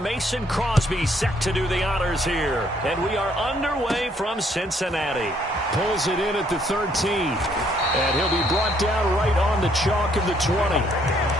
Mason Crosby set to do the honors here. And we are underway from Cincinnati. Pulls it in at the 13. And he'll be brought down right on the chalk of the 20.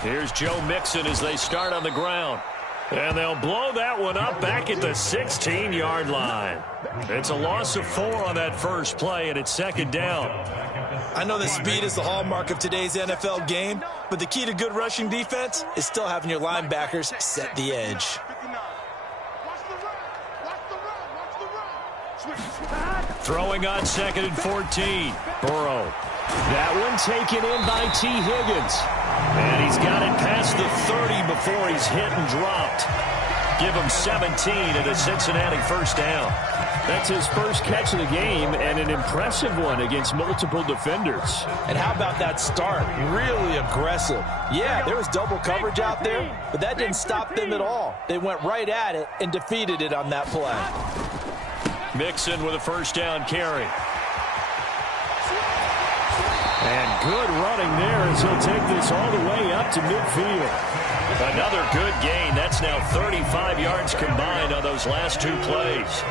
Here's Joe Mixon as they start on the ground. And they'll blow that one up back at the 16-yard line. It's a loss of 4 on that first play, and it's second down. I know that speed is the hallmark of today's NFL game, but the key to good rushing defense is still having your linebackers set the edge. Throwing on 2nd and 14. Burrow. That one taken in by T. Higgins. And he's got it past the 30 before he's hit and dropped. Give him 17 and a Cincinnati first down. That's his first catch of the game and an impressive one against multiple defenders. And how about that start? Really aggressive. Yeah, there was double coverage out there, but that didn't stop them at all. They went right at it and defeated it on that play. Mixon with a first down carry. And good running there as he'll take this all the way up to midfield. Another good gain. That's now 35 yards combined on those last 2 plays.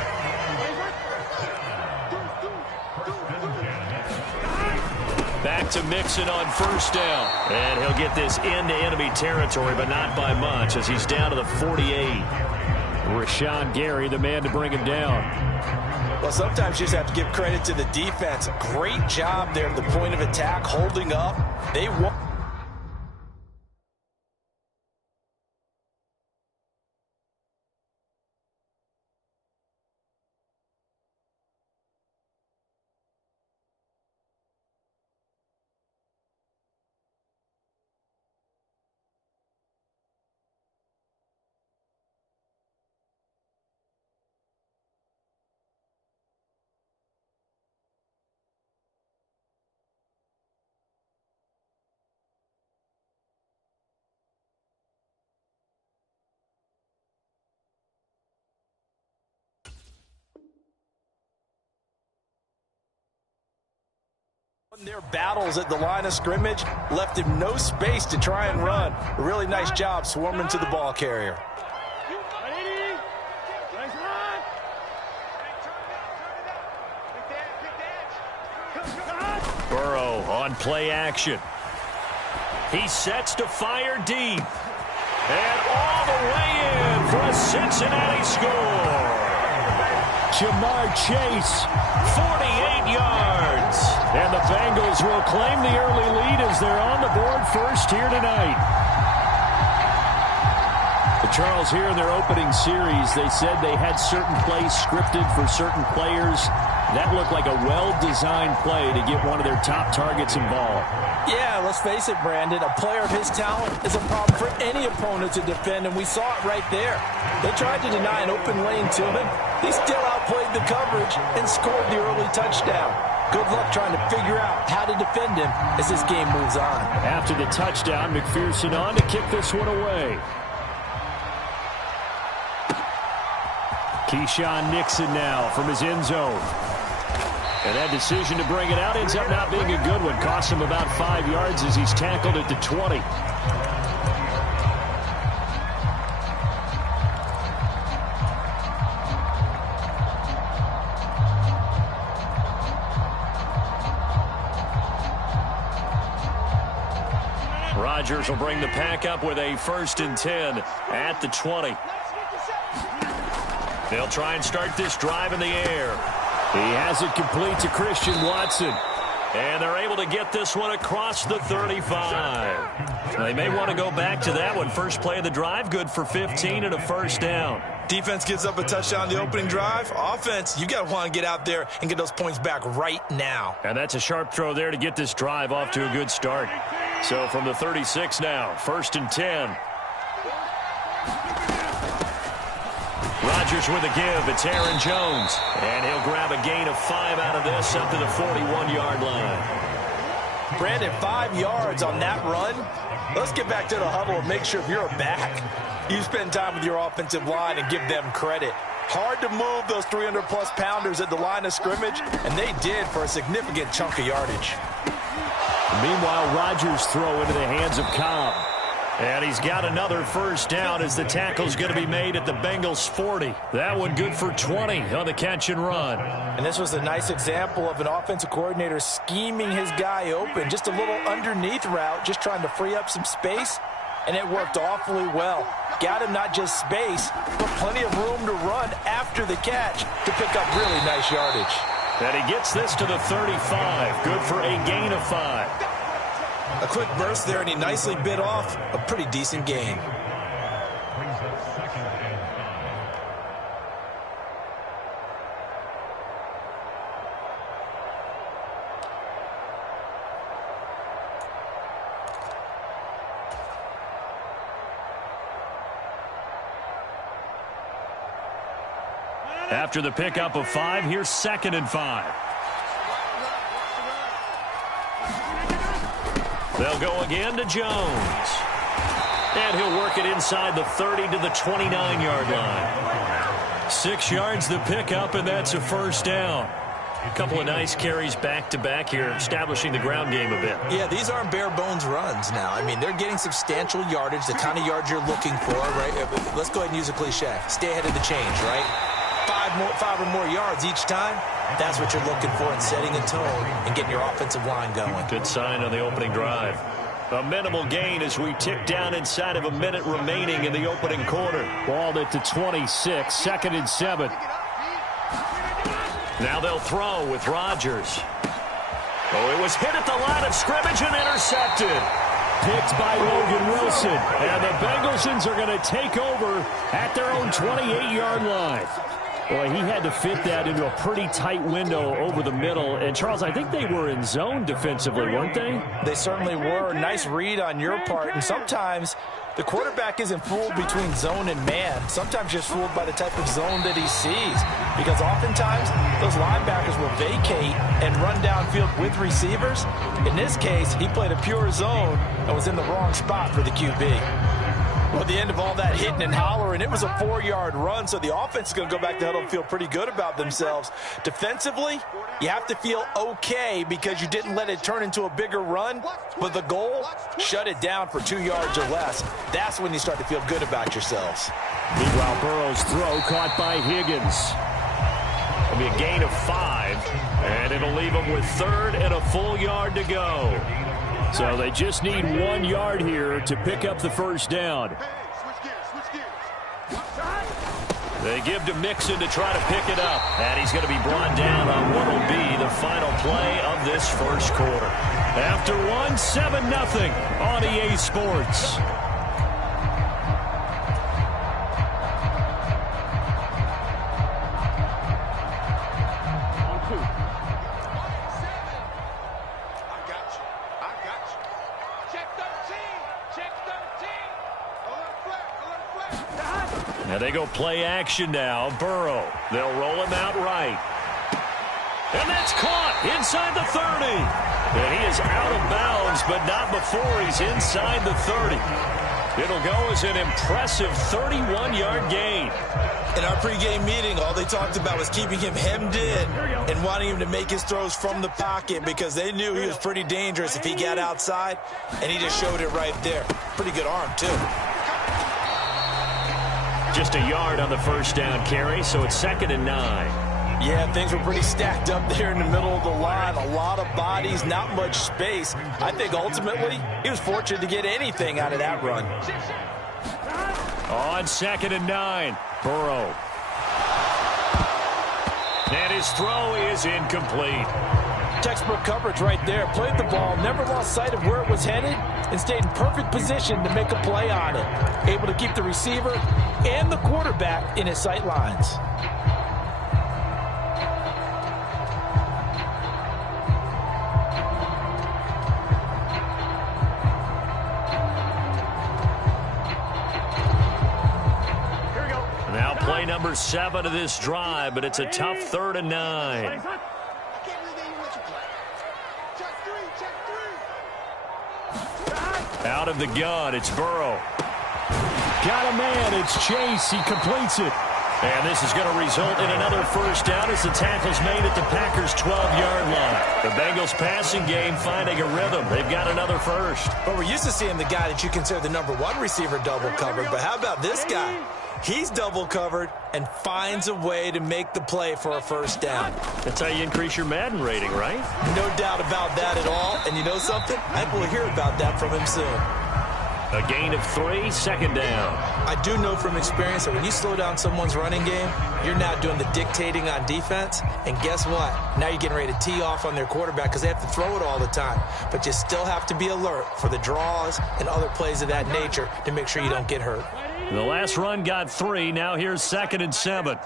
Back to Mixon on first down. And he'll get this into enemy territory, but not by much as he's down to the 48. Rashawn Gary, the man to bring him down. Well, sometimes you just have to give credit to the defense. Great job there at the point of attack, holding up. They won. Their battles at the line of scrimmage left him no space to try and run. A really nice job swarming to the ball carrier. Burrow on play action. He sets to fire deep. And all the way in for a Cincinnati score. Jamar Chase, 48 yards. And the Bengals will claim the early lead as they're on the board first here tonight. Charles, here in their opening series, they said they had certain plays scripted for certain players. That looked like a well-designed play to get one of their top targets involved. Yeah, let's face it, Brandon. A player of his talent is a problem for any opponent to defend, and we saw it right there. They tried to deny an open lane to him. He still outplayed the coverage and scored the early touchdown. Good luck trying to figure out how to defend him as this game moves on. After the touchdown, McPherson on to kick this one away. Keyshawn Nixon now from his end zone. And that decision to bring it out ends up not being a good one. Costs him about 5 yards as he's tackled at the 20. Rodgers will bring the pack up with a 1st and 10 at the 20. They'll try and start this drive in the air. He has it complete to Christian Watson. And they're able to get this one across the 35. They may want to go back to that one. First play of the drive, good for 15 and a first down. Defense gives up a touchdown on the opening drive. Offense, you got to want to get out there and get those points back right now. And that's a sharp throw there to get this drive off to a good start. So from the 36 now, 1st and 10. Rodgers with a give. It's Aaron Jones. And he'll grab a gain of 5 out of this up to the 41-yard line. Brandon, 5 yards on that run. Let's get back to the huddle and make sure if you're a back, you spend time with your offensive line and give them credit. Hard to move those 300-plus pounders at the line of scrimmage, and they did for a significant chunk of yardage. Meanwhile, Rodgers throw into the hands of Cobb. And he's got another first down as the tackle's going to be made at the Bengals 40. That one good for 20 on the catch and run. And this was a nice example of an offensive coordinator scheming his guy open. Just a little underneath route, just trying to free up some space, and it worked awfully well. Got him not just space, but plenty of room to run after the catch to pick up really nice yardage. And he gets this to the 35. Good for a gain of 5. A quick burst there, and he nicely bit off a pretty decent gain. After the pickup of 5, here's 2nd and 5. They'll go again to Jones. And he'll work it inside the 30 to the 29-yard line. 6 yards the pickup, and that's a first down. A couple of nice carries back-to-back here, establishing the ground game a bit. Yeah, these aren't bare-bones runs now. I mean, they're getting substantial yardage, the kind of yards you're looking for, right? Let's go ahead and use a cliche. Stay ahead of the change, right? 5 or more yards each time. That's what you're looking for in setting a tone and getting your offensive line going. Good sign on the opening drive. A minimal gain as we tick down inside of a minute remaining in the opening quarter. Ball at the 26, 2nd and 7. Now they'll throw with Rodgers. Oh, it was hit at the line of scrimmage and intercepted. Picked by Logan Wilson. And the Bengalsons are going to take over at their own 28-yard line. Boy, he had to fit that into a pretty tight window over the middle. And, Charles, I think they were in zone defensively, weren't they? They certainly were. Nice read on your part. And sometimes the quarterback isn't fooled between zone and man. Sometimes just fooled by the type of zone that he sees. Because oftentimes those linebackers will vacate and run downfield with receivers. In this case, he played a pure zone and was in the wrong spot for the QB. Well, at the end of all that hitting and hollering, it was a 4-yard run, so the offense is going to go back to the huddle and feel pretty good about themselves. Defensively, you have to feel okay because you didn't let it turn into a bigger run, but the goal, shut it down for 2 yards or less. That's when you start to feel good about yourselves. Meanwhile, Burrow's throw caught by Higgins. It'll be a gain of 5, and it'll leave them with 3rd and a full yard to go. So they just need 1 yard here to pick up the first down. They give to Mixon to try to pick it up. And he's going to be brought down on what will be the final play of this first quarter. After 7-0 on EA Sports. Now they go play action now. Burrow. They'll roll him out right. And that's caught inside the 30. And he is out of bounds, but not before he's inside the 30. It'll go as an impressive 31-yard gain. In our pregame meeting, all they talked about was keeping him hemmed in and wanting him to make his throws from the pocket because they knew he was pretty dangerous if he got outside, and he just showed it right there. Pretty good arm, too. Just a yard on the first down carry, so it's 2nd and 9. Yeah, things were pretty stacked up there in the middle of the line. A lot of bodies, not much space. I think ultimately he was fortunate to get anything out of that run. On 2nd and 9, Burrow. And his throw is incomplete. Textbook coverage right there. Played the ball, never lost sight of where it was headed, and stayed in perfect position to make a play on it. Able to keep the receiver and the quarterback in his sight lines. Now Play number 7 of this drive, but it's a tough 3rd and 9. Out of the gun, it's Burrow. Got a man, it's Chase. He completes it. And this is going to result in another first down as the tackle's made at the Packers' 12-yard line. The Bengals passing game finding a rhythm. They've got another first. But we're used to seeing the guy that you consider the number 1 receiver double covered. But how about this guy? He's double covered and finds a way to make the play for a first down. That's how you increase your Madden rating, right? No doubt about that at all. And you know something? I think we'll hear about that from him soon. A gain of 3, second down. I do know from experience that when you slow down someone's running game, you're now doing the dictating on defense. And guess what? Now you're getting ready to tee off on their quarterback because they have to throw it all the time. But you still have to be alert for the draws and other plays of that nature to make sure you don't get hurt. The last run got 3. Now here's 2nd and 7.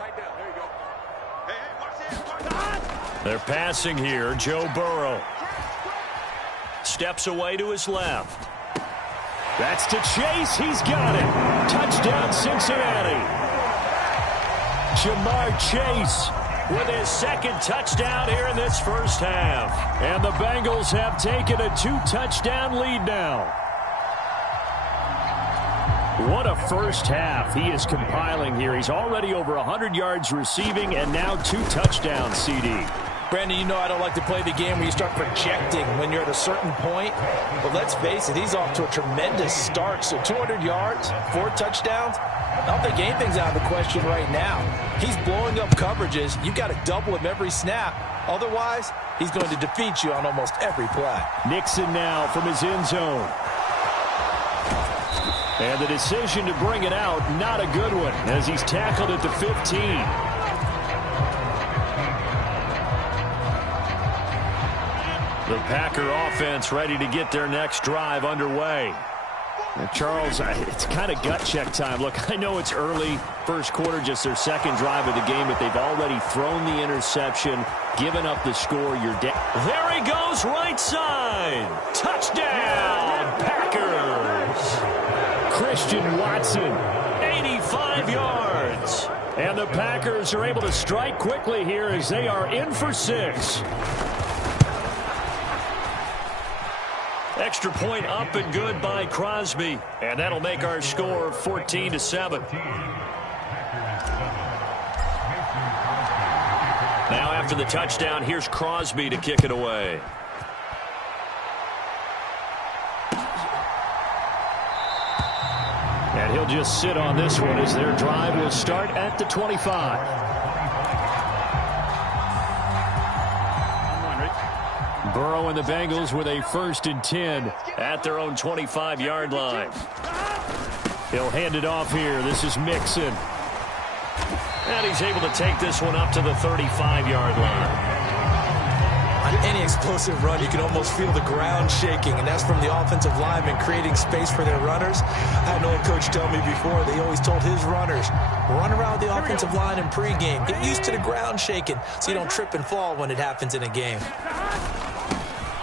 They're passing here. Joe Burrow steps away to his left. That's to Chase. He's got it. Touchdown, Cincinnati. Jamar Chase with his 2nd touchdown here in this first half. And the Bengals have taken a 2-touchdown lead now. What a first half he is compiling here. He's already over 100 yards receiving and now 2 touchdowns, CD. Brandon, you know I don't like to play the game where you start projecting when you're at a certain point. But let's face it, he's off to a tremendous start. So 200 yards, 4 touchdowns. I don't think anything's out of the question right now. He's blowing up coverages. You've got to double him every snap. Otherwise, he's going to defeat you on almost every play. Nixon now from his end zone. And the decision to bring it out, not a good one, as he's tackled at the 15. The Packer offense ready to get their next drive underway. And Charles, it's kind of gut check time. Look, I know it's early, first quarter, just their 2nd drive of the game, but they've already thrown the interception, given up the score. There he goes, right side. Touchdown, Packers. Christian Watson. 85 yards. And the Packers are able to strike quickly here as they are in for 6. Extra point up and good by Crosby. And that'll make our score 14-7. Now after the touchdown, here's Crosby to kick it away. And he'll just sit on this one as their drive will start at the 25. Burrow and the Bengals with a 1st and 10 at their own 25-yard line. He'll hand it off here. This is Mixon. And he's able to take this one up to the 35-yard line. On any explosive run, you can almost feel the ground shaking, and that's from the offensive linemen creating space for their runners. I had an old coach tell me before, they always told his runners, run around the offensive line in pregame. Get used to the ground shaking so you don't trip and fall when it happens in a game.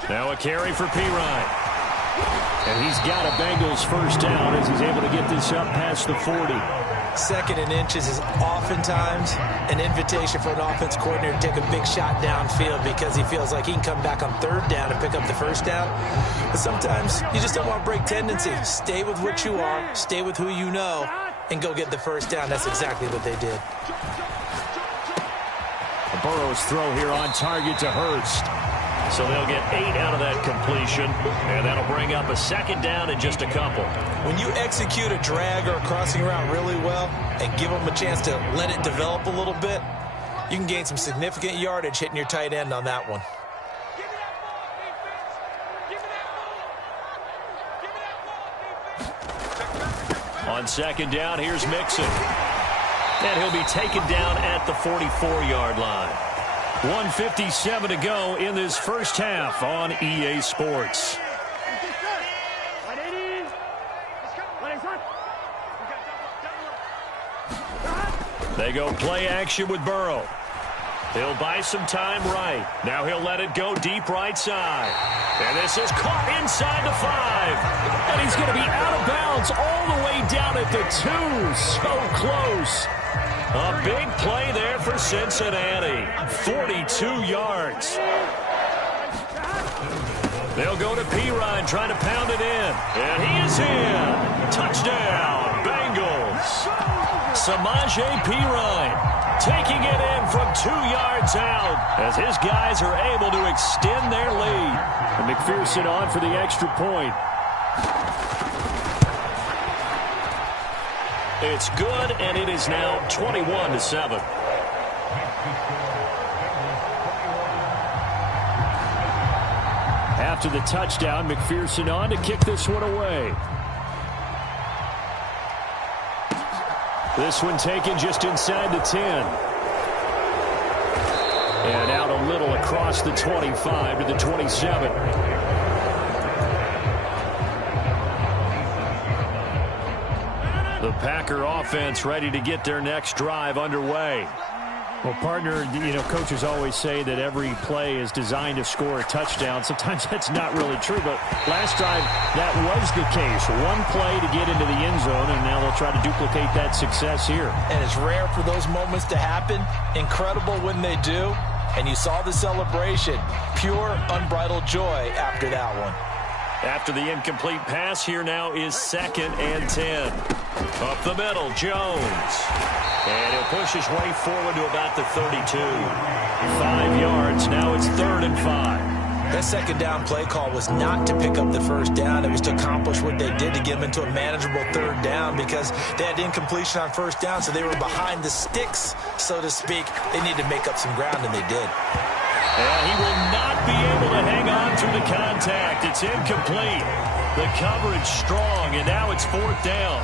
Now a carry for Pirine. And he's got a Bengals first down as he's able to get this up past the 40. 2nd and inches is oftentimes an invitation for an offense coordinator to take a big shot downfield because he feels like he can come back on 3rd down and pick up the first down. But sometimes you just don't want to break tendency. Stay with what you are, stay with who you know, and go get the first down. That's exactly what they did. Burrow's throw here on target to Hurst. So they'll get 8 out of that completion, and that'll bring up a 2nd down in just a couple. When you execute a drag or a crossing route really well and give them a chance to let it develop a little bit, you can gain some significant yardage hitting your tight end on that one. On 2nd down, here's Mixon. And he'll be taken down at the 44-yard line. 1:57 to go in this first half on EA Sports. They go play action with Burrow. He'll buy some time right. Now he'll let it go deep right side. And this is caught inside the 5. And he's going to be out of bounds all the way down at the 2. So close. A big play there for Cincinnati. 42 yards. They'll go to Pirine, trying to pound it in. And he is in. Touchdown, Bengals. Samaje Pirine taking it in from 2 yards out as his guys are able to extend their lead. And McPherson on for the extra point. It's good, and it is now 21-7. After the touchdown, McPherson on to kick this one away. This one taken just inside the 10. And out a little across the 25 to the 27. The Packer offense ready to get their next drive underway. Well, partner, coaches always say that every play is designed to score a touchdown. Sometimes that's not really true, but last drive, that was the case. One play to get into the end zone, and now they'll try to duplicate that success here. And it's rare for those moments to happen. Incredible when they do. And you saw the celebration. Pure, unbridled joy after that one. After the incomplete pass, here now is 2nd and 10. Up the middle, Jones. And he'll push his way forward to about the 32. 5 yards. Now it's 3rd and 5. That second down play call was not to pick up the first down. It was to accomplish what they did to get them into a manageable 3rd down because they had incompletion on 1st down, so they were behind the sticks, so to speak. They needed to make up some ground, and they did. And he will not be able to hang on through the contact. It's incomplete. The coverage strong, and now it's 4th down.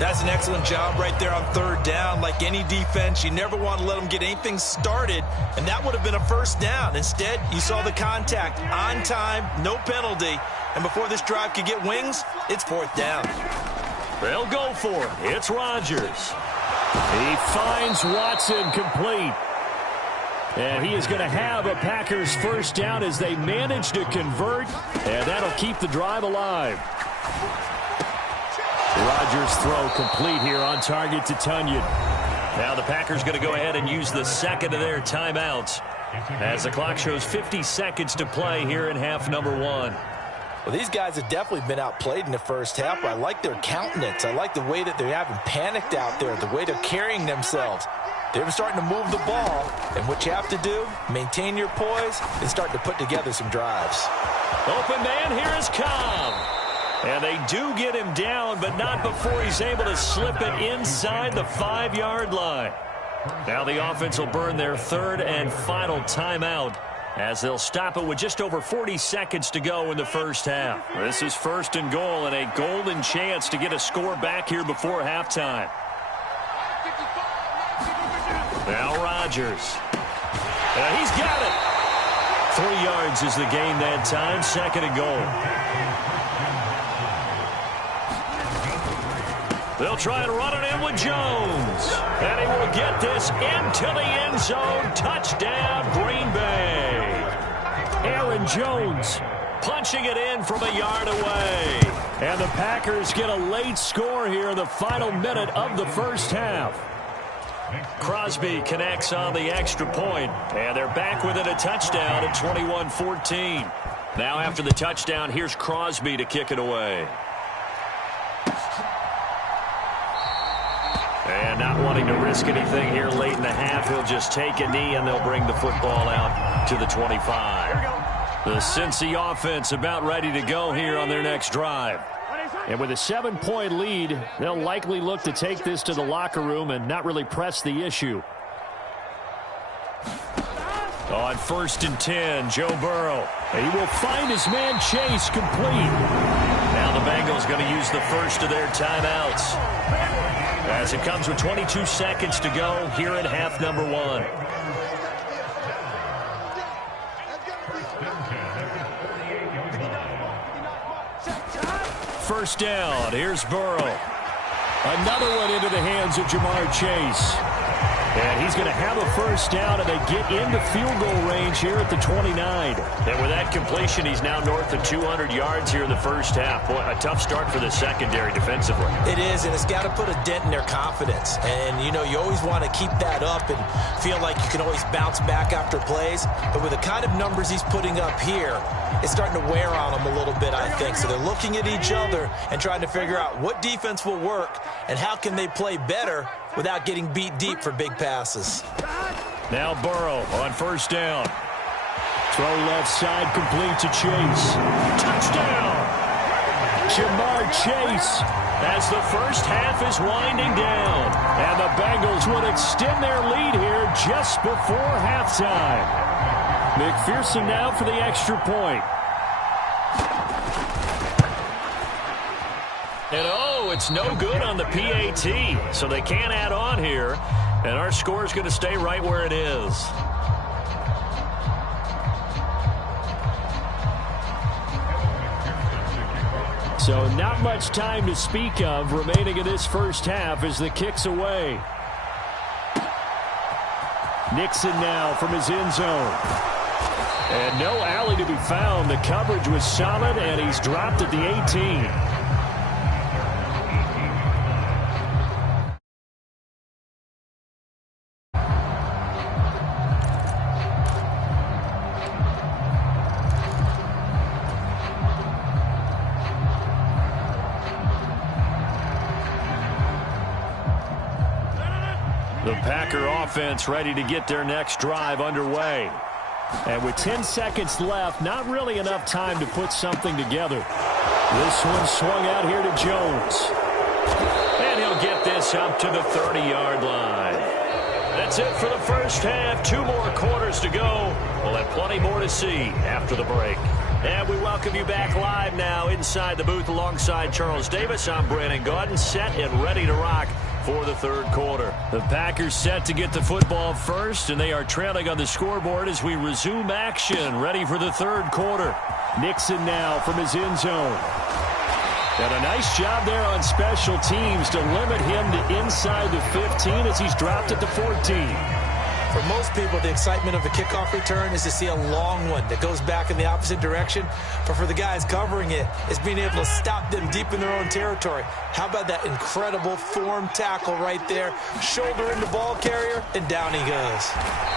That's an excellent job right there on 3rd down. Like any defense, you never want to let them get anything started, and that would have been a 1st down. Instead, you saw the contact on time, no penalty, and before this drive could get wings, it's 4th down. They'll go for it. It's Rodgers. He finds Watson complete. And he is going to have a Packers 1st down as they manage to convert, and that'll keep the drive alive. Rodgers' throw complete here on target to Tunyon. Now the Packers going to go ahead and use the 2nd of their timeouts as the clock shows 50 seconds to play here in half number 1. Well, these guys have definitely been outplayed in the first half, but I like their countenance. I like the way that they're having panicked out there, the way they're carrying themselves. They're starting to move the ball, and what you have to do, maintain your poise and start to put together some drives. Open man, here is Cobb. And they do get him down, but not before he's able to slip it inside the 5-yard line. Now the offense will burn their 3rd and final timeout as they'll stop it with just over 40 seconds to go in the first half. This is 1st and goal and a golden chance to get a score back here before halftime. Now Rodgers. And he's got it. 3 yards is the gain that time. 2nd and goal. They'll try and run it in with Jones. And he will get this into the end zone. Touchdown, Green Bay. Aaron Jones punching it in from a yard away. And the Packers get a late score here in the final minute of the first half. Crosby connects on the extra point, and they're back within a touchdown at 21-14. Now after the touchdown, here's Crosby to kick it away. And not wanting to risk anything here late in the half, he'll just take a knee, and they'll bring the football out to the 25. The Cincy offense about ready to go here on their next drive. And with a 7-point lead, they'll likely look to take this to the locker room and not really press the issue. On 1st and 10, Joe Burrow. And he will find his man Chase complete. Now the Bengals going to use the 1st of their timeouts as it comes with 22 seconds to go here in half number 1. First down. Here's Burrow. Another one into the hands of Jamar Chase. And he's going to have a first down, and they get into field goal range here at the 29. And with that completion, he's now north of 200 yards here in the first half. Boy, a tough start for the secondary defensively. It is, and it's got to put a dent in their confidence. And, you know, you always want to keep that up and feel like you can always bounce back after plays. But with the kind of numbers he's putting up here, it's starting to wear on them a little bit, I think. So they're looking at each other and trying to figure out what defense will work and how can they play better without getting beat deep for big passes. Now Burrow on first down. Throw left side, complete to Chase. Touchdown! Jamar Chase. As the first half is winding down. And the Bengals would extend their lead here just before halftime. McPherson now for the extra point. And it's no good on the PAT, so they can't add on here. And our score is going to stay right where it is. So not much time to speak of remaining in this first half as the kick's away. Nixon now from his end zone. And no alley to be found. The coverage was solid, and he's dropped at the 18. The Packer offense ready to get their next drive underway. And with 10 seconds left, not really enough time to put something together. This one swung out here to Jones. And he'll get this up to the 30-yard line. That's it for the first half. 2 more quarters to go. We'll have plenty more to see after the break. And we welcome you back live now inside the booth alongside Charles Davis. I'm Brandon Gaudin, set and ready to rock for the third quarter. The Packers set to get the football first, and they are trailing on the scoreboard as we resume action, ready for the third quarter. Nixon now from his end zone. And a nice job there on special teams to limit him to inside the 15 as he's dropped at the 14. For most people, the excitement of a kickoff return is to see a long one that goes back in the opposite direction. But for the guys covering it, it's being able to stop them deep in their own territory. How about that incredible form tackle right there? Shoulder in the ball carrier, and down he goes.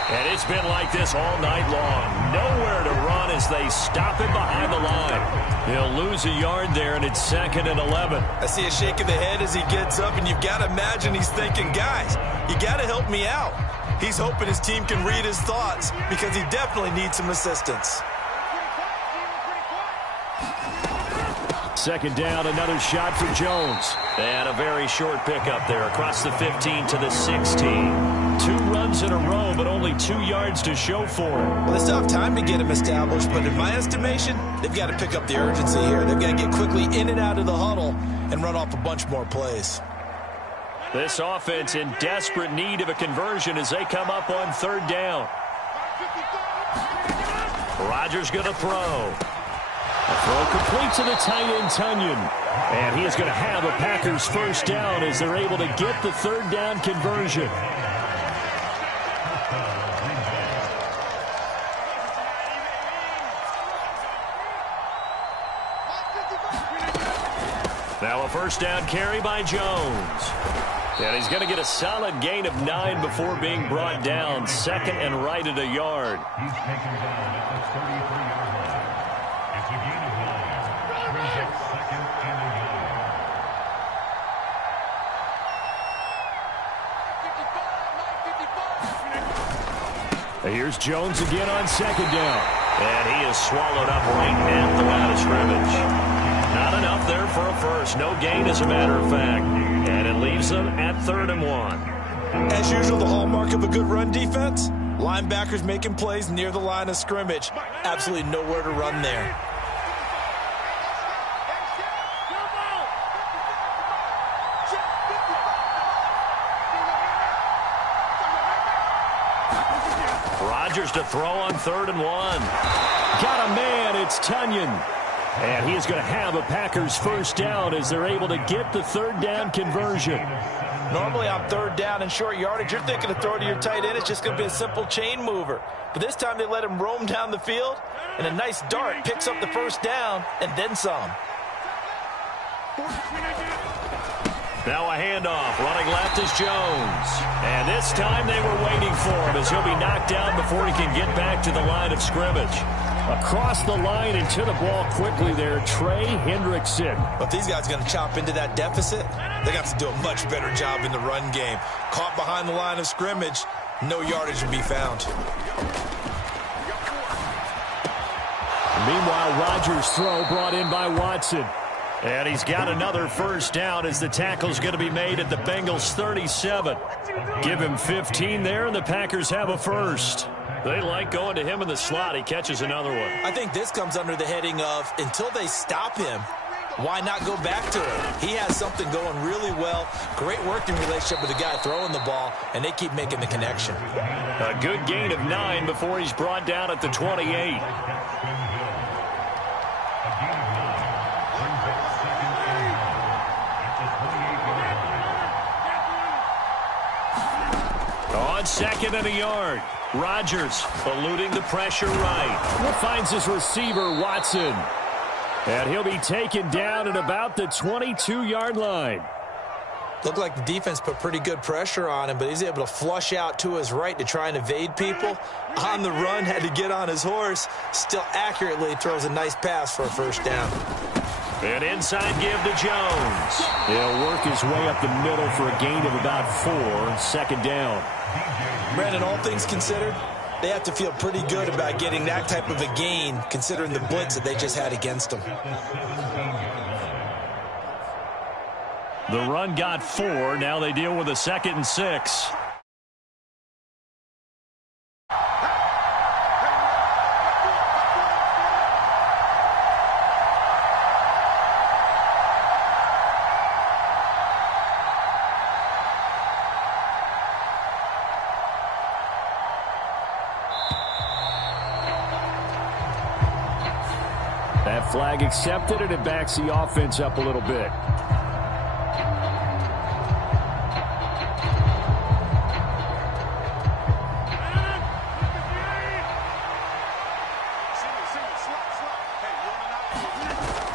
And it's been like this all night long. Nowhere to run as they stop him behind the line. He'll lose a yard there, and it's 2nd and 11. I see a shake of the head as he gets up, and you've got to imagine he's thinking, guys, you got to help me out. He's hoping his team can read his thoughts because he definitely needs some assistance. 2nd down, another shot for Jones. And a very short pickup there across the 15 to the 16. 2 runs in a row, but only 2 yards to show for it. Well, they still have time to get him established, but in my estimation, they've got to pick up the urgency here. They've got to get quickly in and out of the huddle and run off a bunch more plays. This offense in desperate need of a conversion as they come up on 3rd down. Rodgers going to throw. A throw complete to the tight end, Tunyon. And he is going to have a Packers first down as they're able to get the 3rd down conversion. Now a first down carry by Jones. And he's going to get a solid gain of 9 before being brought down. 2nd and right at a yard. He's taken it down at the 33-yard line. It's a gain of 9. 2nd and a yard. Here's Jones again on 2nd down. And he is swallowed up right at the line of scrimmage. Not enough there for a first. No gain, as a matter of fact. And it leaves them at 3rd and 1. As usual, the hallmark of a good run defense, linebackers making plays near the line of scrimmage. Absolutely nowhere to run there. Rodgers to throw on 3rd and 1. Got a man, it's Tunyon. And he is going to have a Packers first down as they're able to get the 3rd down conversion. Normally on third down and short yardage, you're thinking to throw to your tight end. It's just going to be a simple chain mover. But this time they let him roam down the field, and a nice dart picks up the first down and then some. Now a handoff. Running left is Jones. And this time they were waiting for him as he'll be knocked down before he can get back to the line of scrimmage. Across the line and to the ball quickly there, Trey Hendrickson. But if these guys are going to chop into that deficit, they got to do a much better job in the run game. Caught behind the line of scrimmage, no yardage to be found. Meanwhile, Rodgers' throw brought in by Watson. And he's got another first down as the tackle's going to be made at the Bengals 37. Give him 15 there, and the Packers have a first. They like going to him in the slot. He catches another one. I think this comes under the heading of, until they stop him, why not go back to him? He has something going really well. Great working relationship with the guy throwing the ball, and they keep making the connection. A good gain of 9 before he's brought down at the 28. On second and a yard. Rodgers eluding the pressure right. Finds his receiver, Watson. And he'll be taken down at about the 22-yard line. Looked like the defense put pretty good pressure on him, but he's able to flush out to his right to try and evade people. On the run, had to get on his horse. Still accurately throws a nice pass for a first down. An inside give to Jones. He'll work his way up the middle for a gain of about 4, second down. Brandon, all things considered, they have to feel pretty good about getting that type of a gain, considering the blitz that they just had against them. The run got 4. Now they deal with a 2nd and 6. That flag accepted, and it backs the offense up a little bit.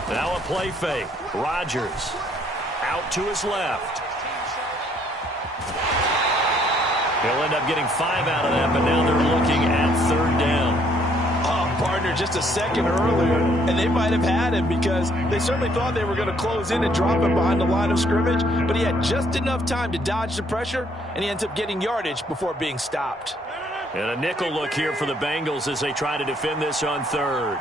Now a play fake. Rodgers out to his left. He'll end up getting 5 out of that, but now they're looking at third down. Partner just a second earlier, and they might have had him because they certainly thought they were going to close in and drop him behind the line of scrimmage, but he had just enough time to dodge the pressure, and he ends up getting yardage before being stopped. And a nickel look here for the Bengals as they try to defend this on third.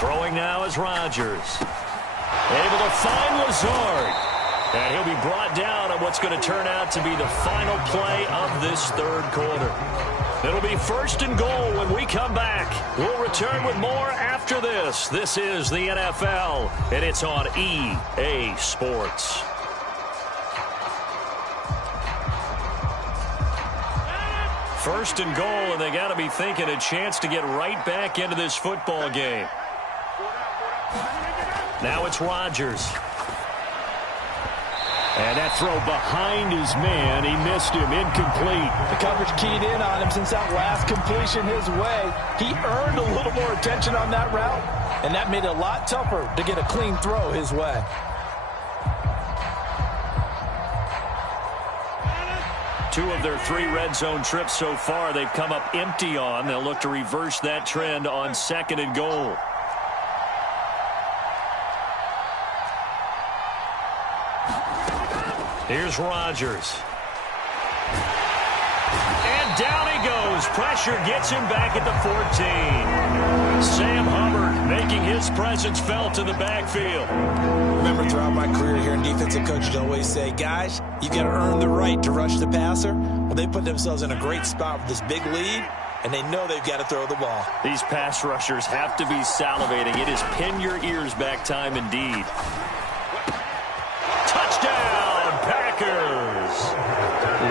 Throwing now is Rodgers. Able to find Lazard. And he'll be brought down on what's going to turn out to be the final play of this third quarter. It'll be 1st and goal when we come back. We'll return with more after this. This is the NFL, and it's on EA Sports. First and goal, and they got to be thinking a chance to get right back into this football game. Now it's Rodgers. And that throw behind his man, he missed him, incomplete. The coverage keyed in on him since that last completion his way. He earned a little more attention on that route, and that made it a lot tougher to get a clean throw his way. Two of their 3 red zone trips so far, they've come up empty on. They'll look to reverse that trend on 2nd and goal. Here's Rodgers. And down he goes. Pressure gets him back at the 14. Sam Hubbard making his presence felt in the backfield. Remember, throughout my career here in defensive coaches always say, guys, you got to earn the right to rush the passer. Well, they put themselves in a great spot with this big lead, and they know they've got to throw the ball. These pass rushers have to be salivating. It is pin your ears back time indeed. Touchdown, Packers!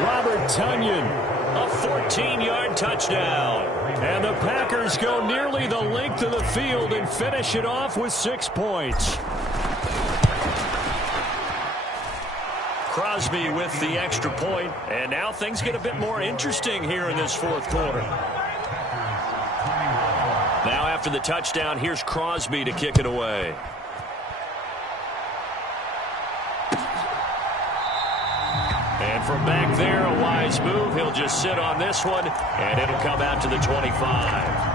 Robert Tonyan. A 14-yard touchdown. And the Packers go nearly the length of the field and finish it off with 6 points. Crosby with the extra point, and now things get a bit more interesting here in this fourth quarter. Now after the touchdown, here's Crosby to kick it away. And from back there, a wise move. He'll just sit on this one, and it'll come out to the 25.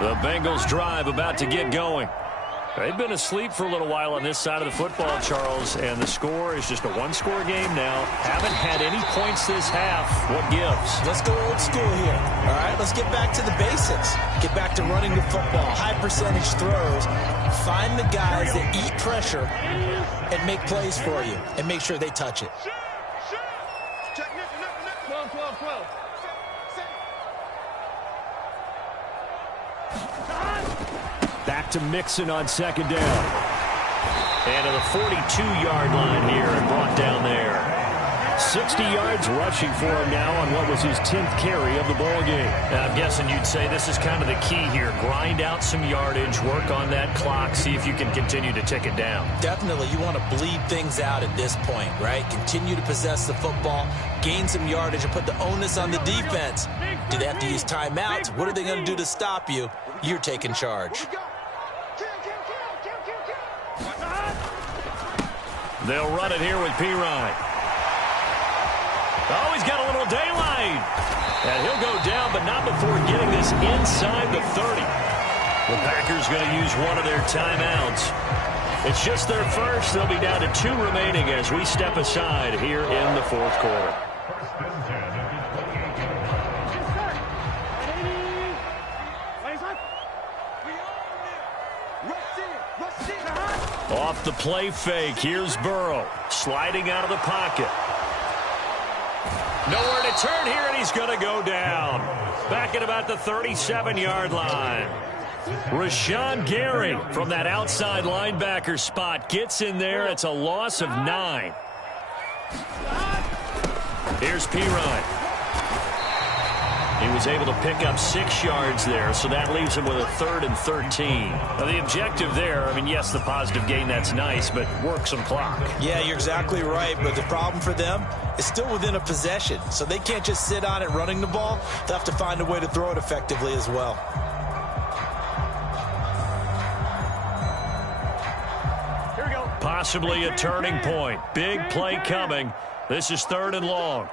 The Bengals drive about to get going. They've been asleep for a little while on this side of the football, Charles, and the score is just a one-score game now. Haven't had any points this half. What gives? Let's go old school here. All right, let's get back to the basics. Get back to running the football, high-percentage throws. Find the guys that eat pressure and make plays for you, and make sure they touch it. 12. Back to Mixon on second down. And to the 42-yard line here and brought down there. 60 yards rushing for him now on what was his 10th carry of the ball game. I'm guessing you'd say this is kind of the key here. Grind out some yardage, work on that clock, see if you can continue to tick it down. Definitely, you want to bleed things out at this point, right? Continue to possess the football, gain some yardage, and put the onus on the defense. Do they have to use timeouts? What are they going to do to stop you? You're taking charge. They'll run it here with Pirine. Oh, he's got a little daylight. And he'll go down, but not before getting this inside the 30. The Packers going to use one of their timeouts. It's just their first. They'll be down to 2 remaining as we step aside here in the fourth quarter. Off the play fake, here's Burrow, sliding out of the pocket. Nowhere to turn here, and he's going to go down. Back at about the 37-yard line. Rashawn Gary from that outside linebacker spot gets in there. It's a loss of 9. Here's Pirine. He was able to pick up 6 yards there, so that leaves him with a 3rd and 13. Now, the objective there, I mean, yes, the positive gain, that's nice, but work some clock. Yeah, you're exactly right, but the problem for them is still within a possession, so they can't just sit on it running the ball. They'll have to find a way to throw it effectively as well. Here we go. Possibly a turning point. Big play coming. This is 3rd and long.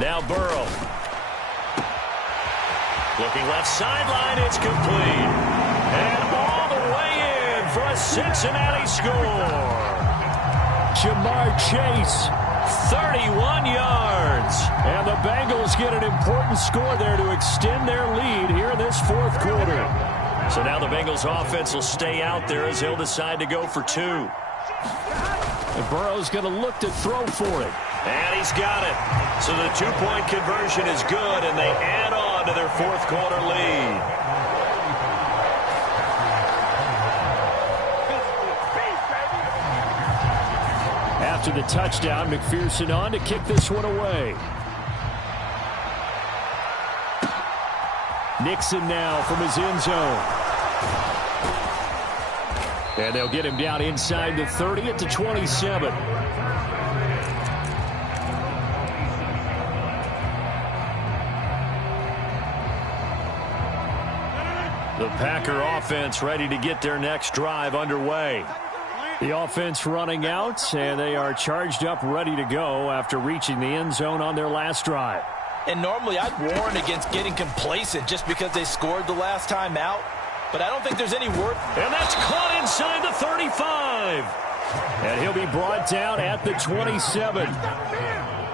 Now Burrow. Looking left sideline, it's complete. And all the way in for a Cincinnati score. Jamar Chase, 31 yards. and the Bengals get an important score there to extend their lead here in this fourth quarter. So now the Bengals offense will stay out there as they'll decide to go for 2. And Burrow's going to look to throw for it. And he's got it. So the 2-point conversion is good, and they add on to their fourth quarter lead. After the touchdown, McPherson on to kick this one away. Nixon now from his end zone. And they'll get him down inside the 30 at the 27. The Packer offense ready to get their next drive underway. The offense running out, and they are charged up, ready to go after reaching the end zone on their last drive. And normally I'd warn against getting complacent just because they scored the last time out. But I don't think there's any worth. And that's caught inside the 35. And he'll be brought down at the 27.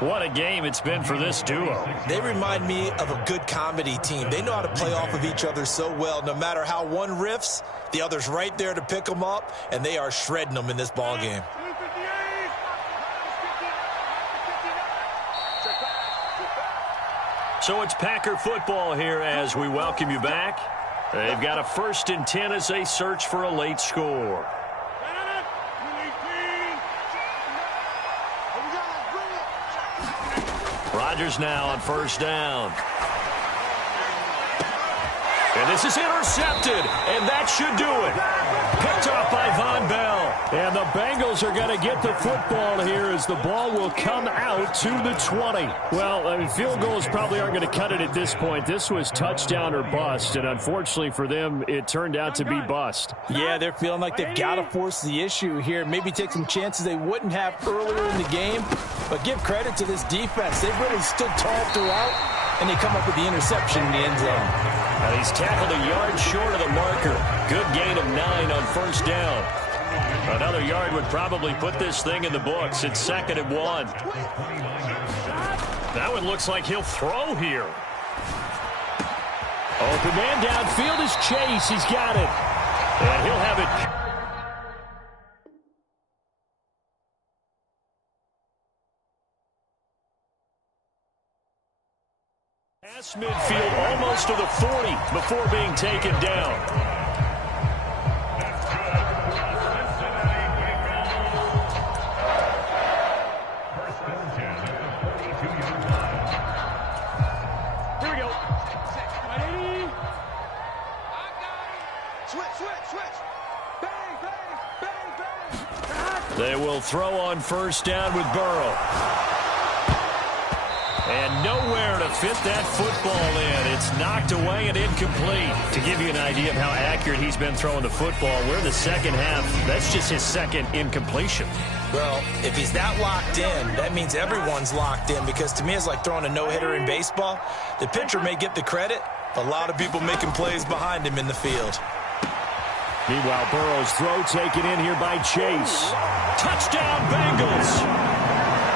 What a game it's been for this duo. They remind me of a good comedy team. They know how to play off of each other so well. No matter how one riffs, the other's right there to pick them up, and they are shredding them in this ball game. So it's Packer football here as we welcome you back. They've got a 1st and 10 as they search for a late score. Rodgers now on first down. And this is intercepted, and that should do it. Picked off by Von Bell. And the Bengals are going to get the football here as the ball will come out to the 20. Well, I mean, field goals probably aren't going to cut it at this point. This was touchdown or bust, and unfortunately for them, it turned out to be bust. Yeah, they're feeling like they've got to force the issue here. Maybe take some chances they wouldn't have earlier in the game. But give credit to this defense. They've really stood tall throughout, and they come up with the interception in the end zone. And he's tackled a yard short of the marker. Good gain of 9 on first down. Another yard would probably put this thing in the books. It's 2nd and 1. That one looks like he'll throw here. Open man downfield is Chase. He's got it. And he'll have it. Past midfield almost to the 40 before being taken down. Here we go. Ready? Switch. Bang, bang. They will throw on first down with Burrow. And nowhere to fit that football in. It's knocked away and incomplete. To give you an idea of how accurate he's been throwing the football, we're in the second half. That's just his second incompletion. Well, if he's that locked in, that means everyone's locked in, because to me it's like throwing a no-hitter in baseball. The pitcher may get the credit, a lot of people making plays behind him in the field. Meanwhile, Burrow's throw taken in here by Chase. Touchdown, Bengals!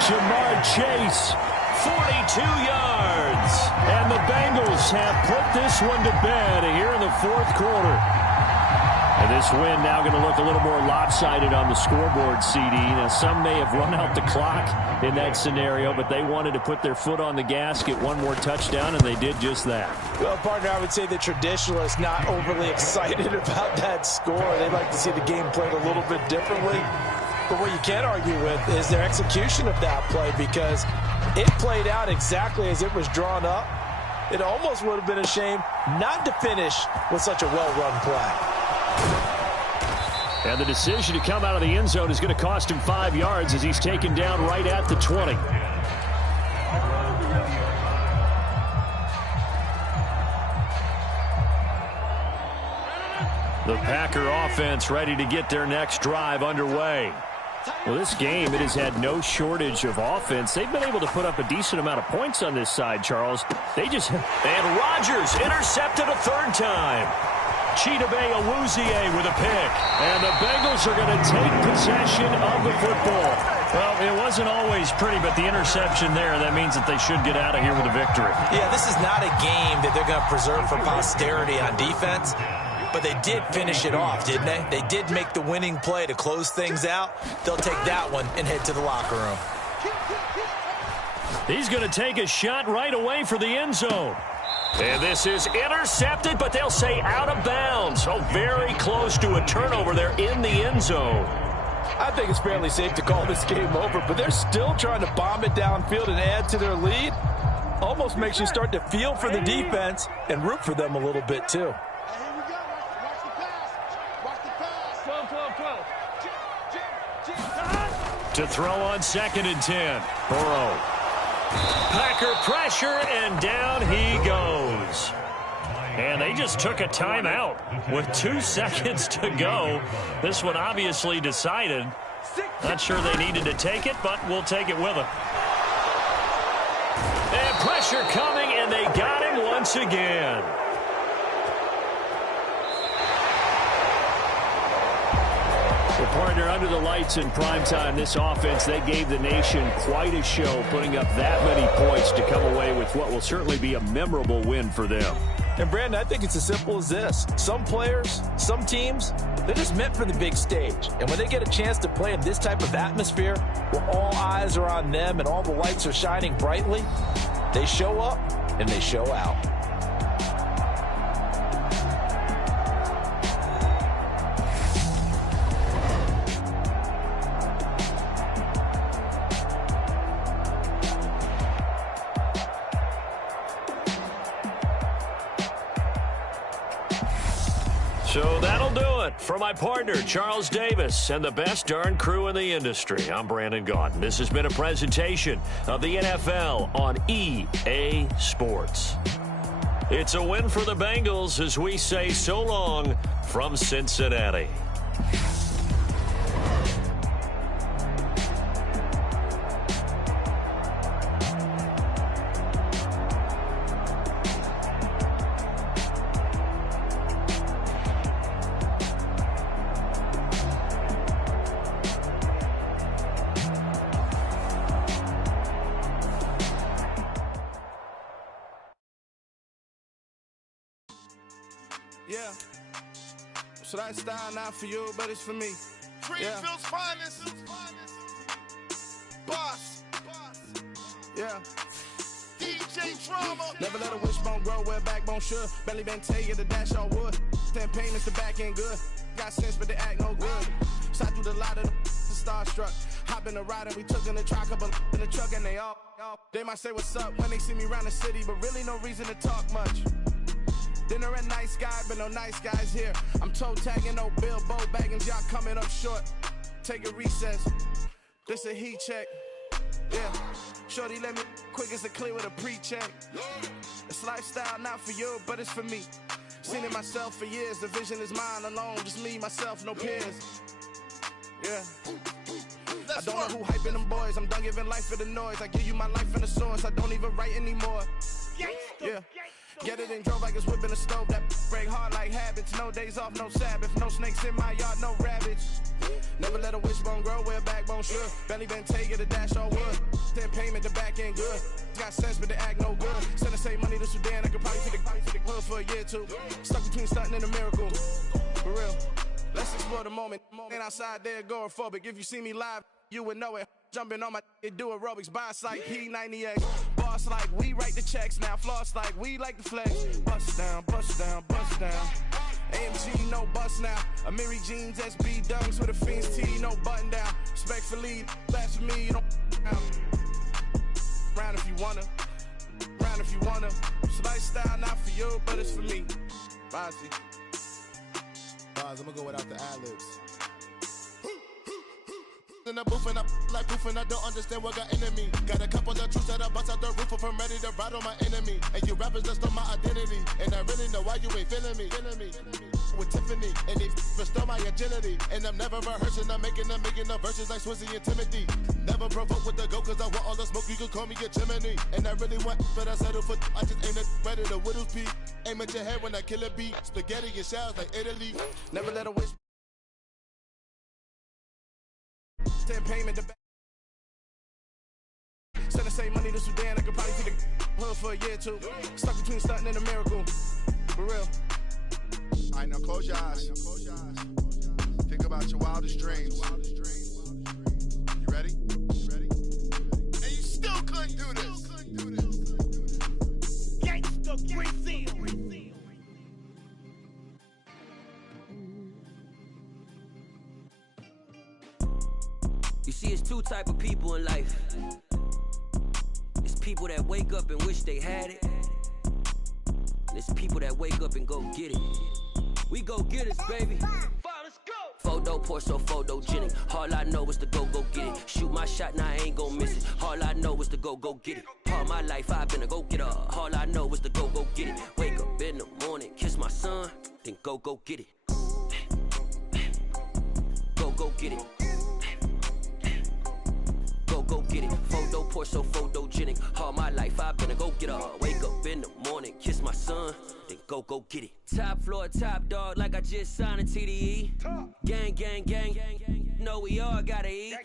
Jamar Chase. 42 yards. And the Bengals have put this one to bed here in the fourth quarter. And this win now going to look a little more lopsided on the scoreboard, CD. Now, some may have run out the clock in that scenario, but they wanted to put their foot on the gas, get one more touchdown, and they did just that. Well, partner, I would say the traditionalists not overly excited about that score. They'd like to see the game played a little bit differently. But what you can't argue with is their execution of that play, because it played out exactly as it was drawn up. It almost would have been a shame not to finish with such a well-run play. And the decision to come out of the end zone is going to cost him 5 yards as he's taken down right at the 20. The Packer offense ready to get their next drive underway. Well, this game, it has had no shortage of offense. They've been able to put up a decent amount of points on this side, Charles. They just... And Rodgers intercepted a third time. Chidobe Awuzie with a pick. And the Bengals are going to take possession of the football. Well, it wasn't always pretty, but the interception there, that means that they should get out of here with a victory. Yeah, this is not a game that they're going to preserve for posterity on defense. But they did finish it off, didn't they? They did make the winning play to close things out. They'll take that one and head to the locker room. He's going to take a shot right away for the end zone. And this is intercepted, but they'll say out of bounds. Oh, very close to a turnover there in the end zone. I think it's fairly safe to call this game over, but they're still trying to bomb it downfield and add to their lead. Almost makes you start to feel for the defense and root for them a little bit, too. To throw on 2nd and 10. Burrow. Packer pressure, and down he goes. And they just took a timeout with 2 seconds to go. This one obviously decided. Not sure they needed to take it, but we'll take it with them. And pressure coming, and they got him once again. Well, partner, under the lights in primetime, this offense, they gave the nation quite a show, putting up that many points to come away with what will certainly be a memorable win for them. And, Brandon, I think it's as simple as this. Some players, some teams, they're just meant for the big stage. And when they get a chance to play in this type of atmosphere, where all eyes are on them and all the lights are shining brightly, they show up and they show out. So that'll do it for my partner, Charles Davis, and the best darn crew in the industry. I'm Brandon Gaudin. This has been a presentation of the NFL on EA Sports. It's a win for the Bengals as we say so long from Cincinnati. Yeah. Should I style not for you, but it's for me. Greenfield's finest. Boss. Yeah. DJ Drama. Never let a wishbone grow where a backbone should. Belly been tell you the dash all wood. 10 payments, the back end good. Got sense, but they act no good. Shot through the lot of the starstruck. Hop in the ride and we took in the truck, couple in the truck, and they all. They might say what's up when they see me around the city, but really no reason to talk much. Dinner a nice guy, but no nice guys here. I'm toe tagging, no Bilbo Baggins, y'all coming up short. Take a recess. This a heat check. Yeah. Shorty let me quick as a clear with a pre-check. It's lifestyle not for you, but it's for me. Seen it myself for years. The vision is mine alone. Just me, myself, no peers. Yeah. I don't know who hyping them boys. I'm done giving life for the noise. I give you my life in the source. I don't even write anymore. Yeah. Get it and drove like it's whipping a stove. That break hard like habits. No days off, no Sabbath. No snakes in my yard, no rabbits. Never let a wishbone grow where a backbone should. Belly been take it, the dash all wood. 10 payment, the back end good. Got sense, but they act no good. Send the same money to Sudan. I could probably take the hood for a year or two. Stuck between stunting and a miracle. For real. Let's explore the moment. Ain't outside there agoraphobic. If you see me live, you would know it. Jumping on my do aerobics, boss like P90X. Boss like we write the checks now. Floss like we like the flex. Bust down, bust down, bust down. AMG, no bust now. Amiri jeans, SB dunks with a Fiends T, no button down. Respectfully, that's for me, you don't round if you wanna. Round if you wanna. It's lifestyle not for you, but it's for me. Bossy. Bars, I'm gonna go without the ad-libs. In the booth and I like proof and I don't understand what got into me. Got a couple of truths that I bust out the roof if I'm ready to ride on my enemy. And you rappers just stole my identity. And I really know why you ain't feeling me. With Tiffany and they restore my agility. And I'm never rehearsing, I'm making a million of verses like Swizzy and Timothy. Never provoke with the go cause I want all the smoke, you can call me a chimney. And I really want, but I settle for I just aim at better the widow's peak. Aim at your head when I kill a beat. Spaghetti and shells like Italy. Never let a wish. 10 payment, the back. Send the same money to Sudan. I could probably take the hood for a year or two. Stuck between stunting and a miracle. For real. Alright, now close your eyes. Think about your wildest dreams. You ready? And you still couldn't do this. Gangsta Brazil. You see, it's two type of people in life. It's people that wake up and wish they had it. And it's people that wake up and go get it. We go get it, baby. Let's go. Photo poor, so photogenic. All I know is to go get it. Shoot my shot, now I ain't gon' miss it. All I know is to go get it. All my life I've been a go-getter. All I know is to go get it. Wake up in the morning, kiss my son, then go get it. Go get it. Go get it. Photo poor, so photogenic. All my life I've been a go-getter. Wake up in the morning, kiss my son, then go get it. Top floor, top dog, like I just signed a TDE. Gang, gang, gang, gang, gang. Know we all gotta eat.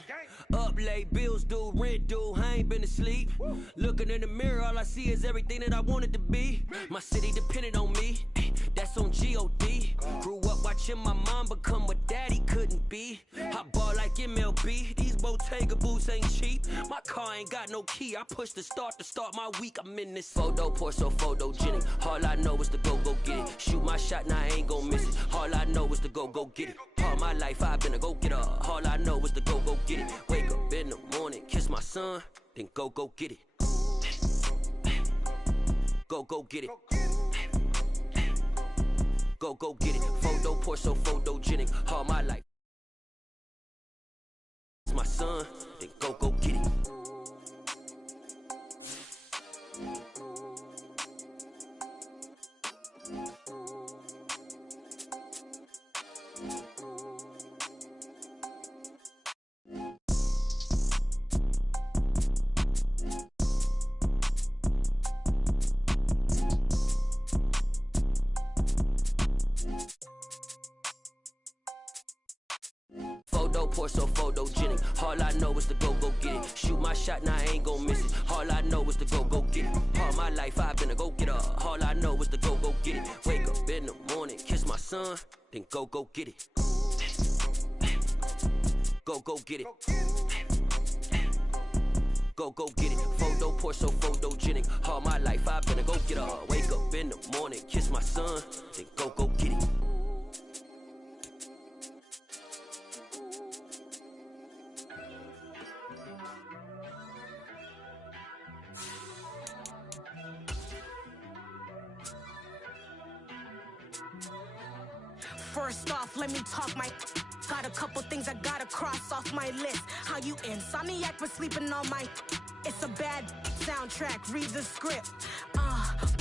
Up late, bills due, rent due, I ain't been asleep. Looking in the mirror, all I see is everything that I wanted to be. My city depended on me, that's on G.O.D. Grew up watching my mom become what daddy couldn't be. I ball like MLB, these Bottega boots ain't cheap. My car ain't got no key, I push the start to start my week. I'm in this photo poor, so photogenic. All I know is to go get it. Shoot my shot, now I ain't gon' miss it. All I know is to go get it. All my life I've been a go-getter. All I know is to go get it. Wake up in the morning, kiss my son, then go get it. Go get it. Go get it. Photo poor, so photogenic. All my life. It's my son, then go get it. Photo poor, so photogenic. All I know is to go get it. Shoot my shot, now I ain't gon' miss it. All I know is to go get it. All my life I've been a go-getter. All I know is to go get it. Wake up in the morning, kiss my son, then go get it. Go get it. Go get it. Photo poor, so photogenic. All my life I've been a go-getter. Wake up in the morning, kiss my son, then go get it. First off, let me talk my. Got a couple things I gotta cross off my list. How you insomniac for sleeping on my. It's a bad soundtrack, read the script.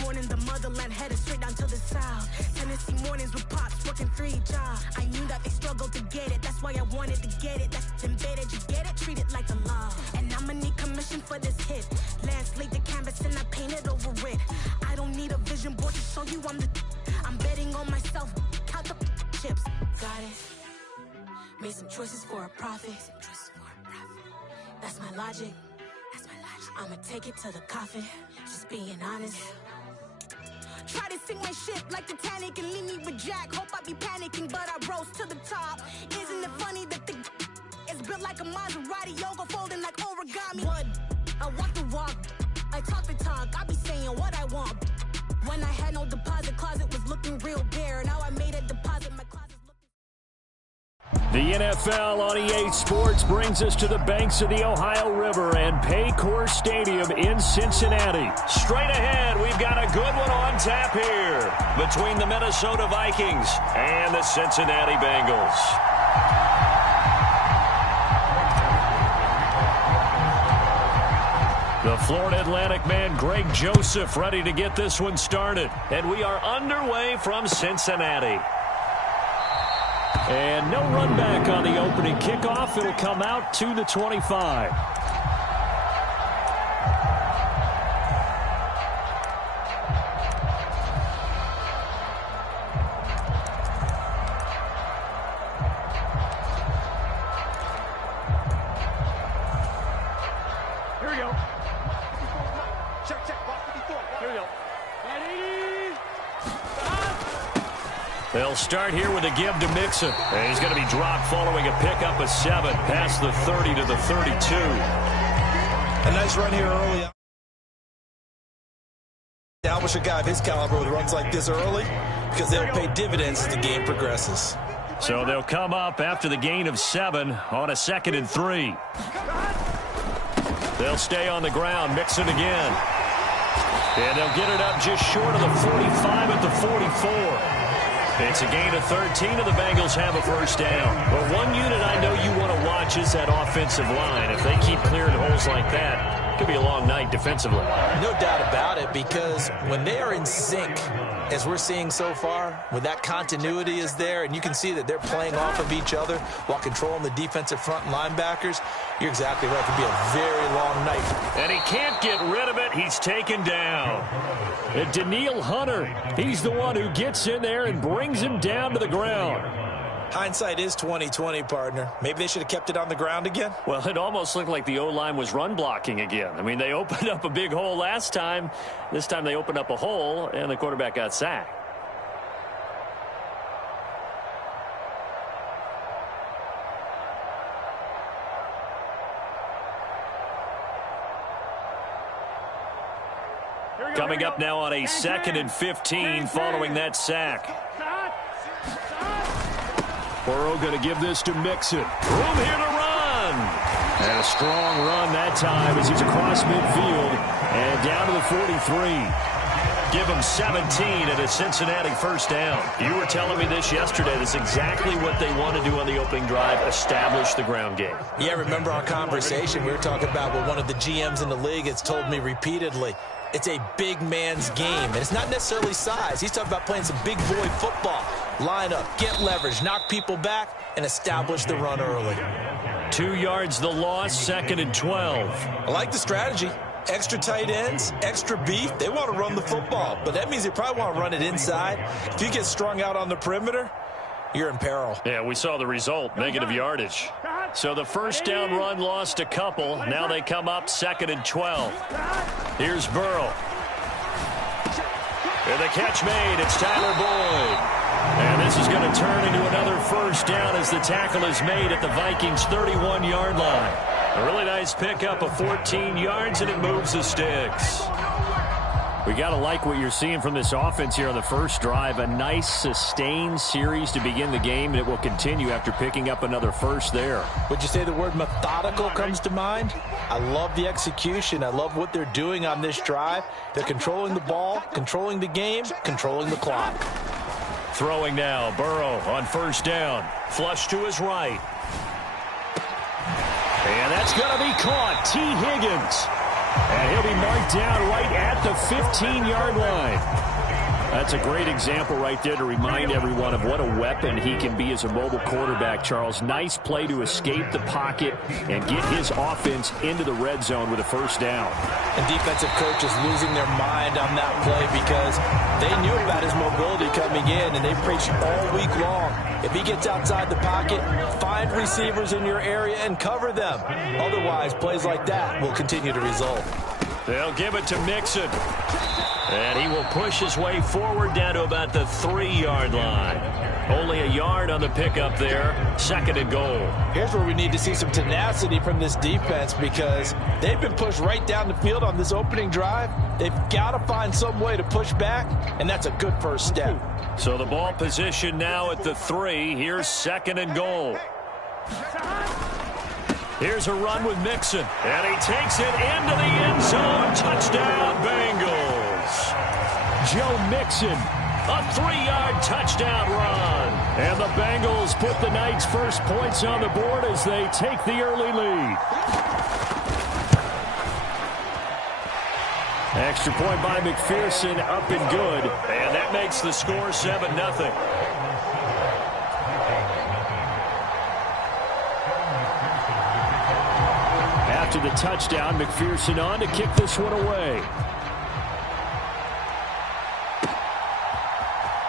Born in the motherland, headed straight down to the south. Tennessee mornings with pops, working 3 jobs. I knew that they struggled to get it, that's why I wanted to get it. That's embedded, you get it, treat it like a law. And I'ma need commission for this hit. Lance laid the canvas and I painted over it. I don't need a vision board to show you I'm betting on myself, count the chips. Got it. Made some choices for a profit. That's my logic. I'ma take it to the coffin. Just being honest. Try to sink my ship like Titanic and leave me with Jack. Hope I be panicking, but I rose to the top. Isn't it funny that the is built like a Maserati, yoga folding like origami? What? I walk the walk, I talk the talk. I be saying what I want. When I had no deposit, closet was looking real bare. Now I made a deposit, my closet's looking. The NFL on EA Sports brings us to the banks of the Ohio River and Paycor Stadium in Cincinnati. Straight ahead, we've got a good one on tap here between the Minnesota Vikings and the Cincinnati Bengals. The Florida Atlantic man, Greg Joseph, ready to get this one started. And we are underway from Cincinnati. And no run back on the opening kickoff. It'll come out to the 25. Here we go. Check. Block 54. Here we go. Ready? They'll start here with a give to Mixon. And he's going to be dropped following a pickup of 7 past the 30 to the 32. A nice run here early. I wish a guy of his caliber with runs like this early, because they'll pay dividends as the game progresses. So they'll come up after the gain of 7 on a 2nd and 3. They'll stay on the ground, Mixon again. And they'll get it up just short of the 45 at the 44. It's a gain of 13, and the Bengals have a first down. Well, one unit I know you want to watch is that offensive line. If they keep clearing holes like that, it could be a long night defensively. No doubt about it, because when they are in sync, as we're seeing so far, when that continuity is there, and you can see that they're playing off of each other while controlling the defensive front and linebackers, you're exactly right. It could be a very long night. And he can't get rid of it. He's taken down. And Daniil Hunter, he's the one who gets in there and brings him down to the ground. Hindsight is 20/20, partner. Maybe they should have kept it on the ground again. Well, it almost looked like the O-line was run blocking again. I mean, they opened up a big hole last time. This time they opened up a hole, and the quarterback got sacked. Coming up now on a 2nd and 15 following that sack. Burrow going to give this to Mixon. Room here to run. And a strong run that time as he's across midfield and down to the 43. give them 17 and a Cincinnati first down. You were telling me this yesterday. That's exactly what they want to do on the opening drive, establish the ground game. Yeah, remember our conversation? We were talking about what one of the GMs in the league has told me repeatedly. It's a big man's game, and it's not necessarily size. He's talking about playing some big boy football. Line up, get leverage, knock people back, and establish the run early. 2 yards the loss, 2nd and 12. I like the strategy. Extra tight ends, extra beef. They want to run the football, but that means they probably want to run it inside. If you get strung out on the perimeter, you're in peril. Yeah, we saw the result, negative yardage. So the first down run lost a couple. Now they come up 2nd and 12. Here's Burrow. And the catch made. It's Tyler Boyd. And this is going to turn into another first down as the tackle is made at the Vikings' 31-yard line. A really nice pickup of 14 yards, and it moves the sticks. We got to like what you're seeing from this offense here on the first drive. A nice, sustained series to begin the game, and it will continue after picking up another first there. Would you say the word methodical comes to mind? I love the execution. I love what they're doing on this drive. They're controlling the ball, controlling the game, controlling the clock. Throwing now, Burrow on first down. Flush to his right. And that's going to be caught. T. Higgins. And he'll be marked down right at the 15-yard line. That's a great example right there to remind everyone of what a weapon he can be as a mobile quarterback, Charles. Nice play to escape the pocket and get his offense into the red zone with a first down. And defensive coaches losing their mind on that play because they knew about his mobility coming in, and they preached all week long. If he gets outside the pocket, find receivers in your area and cover them. Otherwise, plays like that will continue to result. They'll give it to Mixon. And he will push his way forward down to about the 3-yard line. Only a yard on the pickup there. 2nd and goal. Here's where we need to see some tenacity from this defense because they've been pushed right down the field on this opening drive. They've got to find some way to push back, and that's a good first step. So the ball position now at the 3. Here's 2nd and goal. Here's a run with Mixon. And he takes it into the end zone. Touchdown, Bengals. Joe Mixon. A 3-yard touchdown run. And the Bengals put the Knights' first points on the board as they take the early lead. Extra point by McPherson, up and good. And that makes the score 7-0. After the touchdown, McPherson on to kick this one away.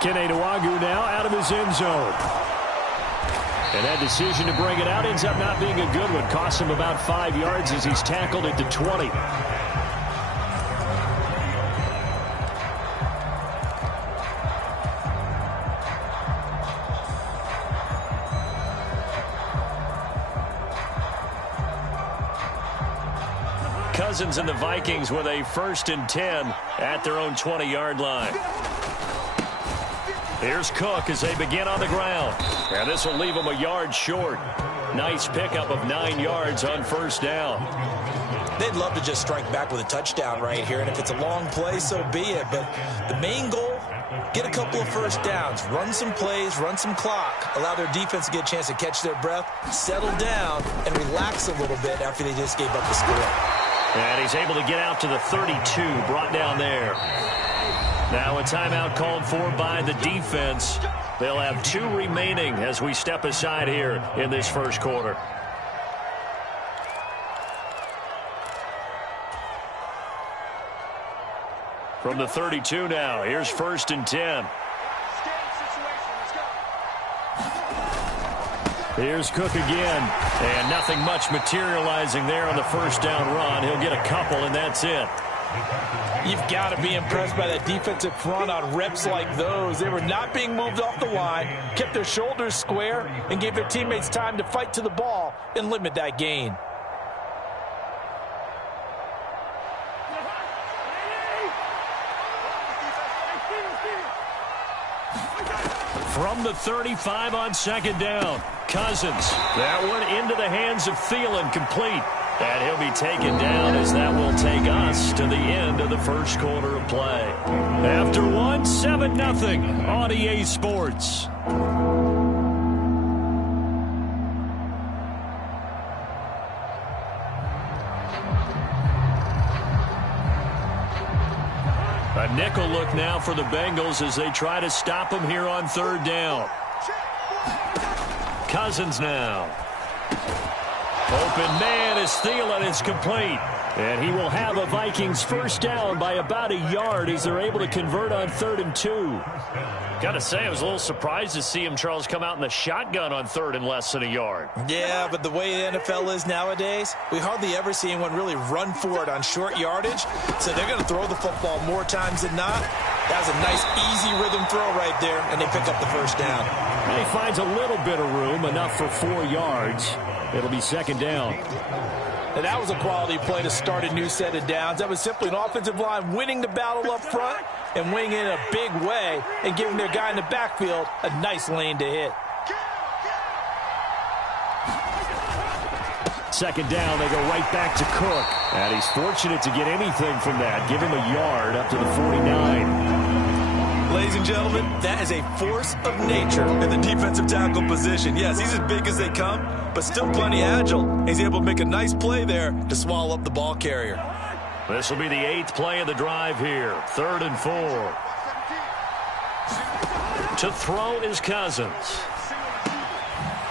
Kene Nwangwu now out of his end zone. And that decision to bring it out ends up not being a good one. Costs him about 5 yards as he's tackled at the 20. Cousins and the Vikings with a 1st and 10 at their own 20-yard line. Here's Cook as they begin on the ground. And this will leave them a yard short. Nice pickup of 9 yards on first down. They'd love to just strike back with a touchdown right here, and if it's a long play, so be it. But the main goal, get a couple of first downs, run some plays, run some clock, allow their defense to get a chance to catch their breath, settle down, and relax a little bit after they just gave up the score. And he's able to get out to the 32, brought down there. Now a timeout called for by the defense. They'll have 2 remaining as we step aside here in this first quarter. From the 32 now, here's 1st and 10. Here's Cook again. And nothing much materializing there on the first down run. He'll get a couple, and that's it. You've got to be impressed by that defensive front on reps like those. They were not being moved off the line, kept their shoulders square, and gave their teammates time to fight to the ball and limit that gain. From the 35 on 2nd down. Cousins. That one into the hands of Thielen, complete. And he'll be taken down as that will take us to the end of the first quarter of play. After one, 7-0 on EA Sports. A nickel look now for the Bengals as they try to stop him here on 3rd down. Cousins now. Open man is Thielen. It's complete. And he will have a Vikings first down by about a yard as they're able to convert on 3rd and 2. Got to say, I was a little surprised to see him, Charles, come out in the shotgun on 3rd and less than a yard. Yeah, but the way the NFL is nowadays, we hardly ever see anyone really run for it on short yardage. So they're going to throw the football more times than not. That was a nice, easy rhythm throw right there, and they pick up the first down. And he finds a little bit of room, enough for 4 yards. It'll be 2nd down. And that was a quality play to start a new set of downs. That was simply an offensive line winning the battle up front and winning in a big way and giving their guy in the backfield a nice lane to hit. 2nd down, they go right back to Cook. And he's fortunate to get anything from that. Give him a yard up to the 49. Ladies and gentlemen, that is a force of nature in the defensive tackle position. Yes, he's as big as they come, but still plenty agile. He's able to make a nice play there to swallow up the ball carrier. This will be the 8th play of the drive here. 3rd and 4. To throw is Cousins.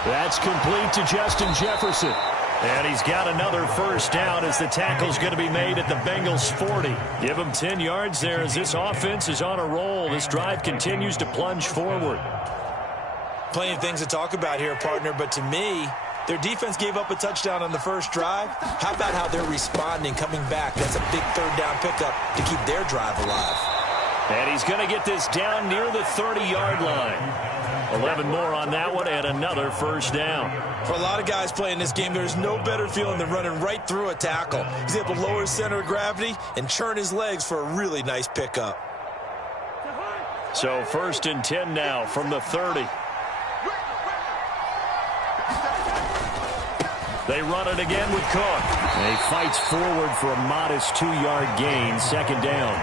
That's complete to Justin Jefferson. And he's got another first down as the tackle's going to be made at the Bengals 40. Give him 10 yards there as this offense is on a roll. This drive continues to plunge forward. Plenty of things to talk about here, partner, but to me, their defense gave up a touchdown on the first drive. How about how they're responding, coming back? That's a big 3rd down pickup to keep their drive alive. And he's going to get this down near the 30-yard line. 11 more on that one and another first down. For a lot of guys playing this game, there's no better feeling than running right through a tackle. He's able to lower his center of gravity and churn his legs for a really nice pickup. So 1st and 10 now from the 30. They run it again with Cook. And he fights forward for a modest 2-yard gain, 2nd down.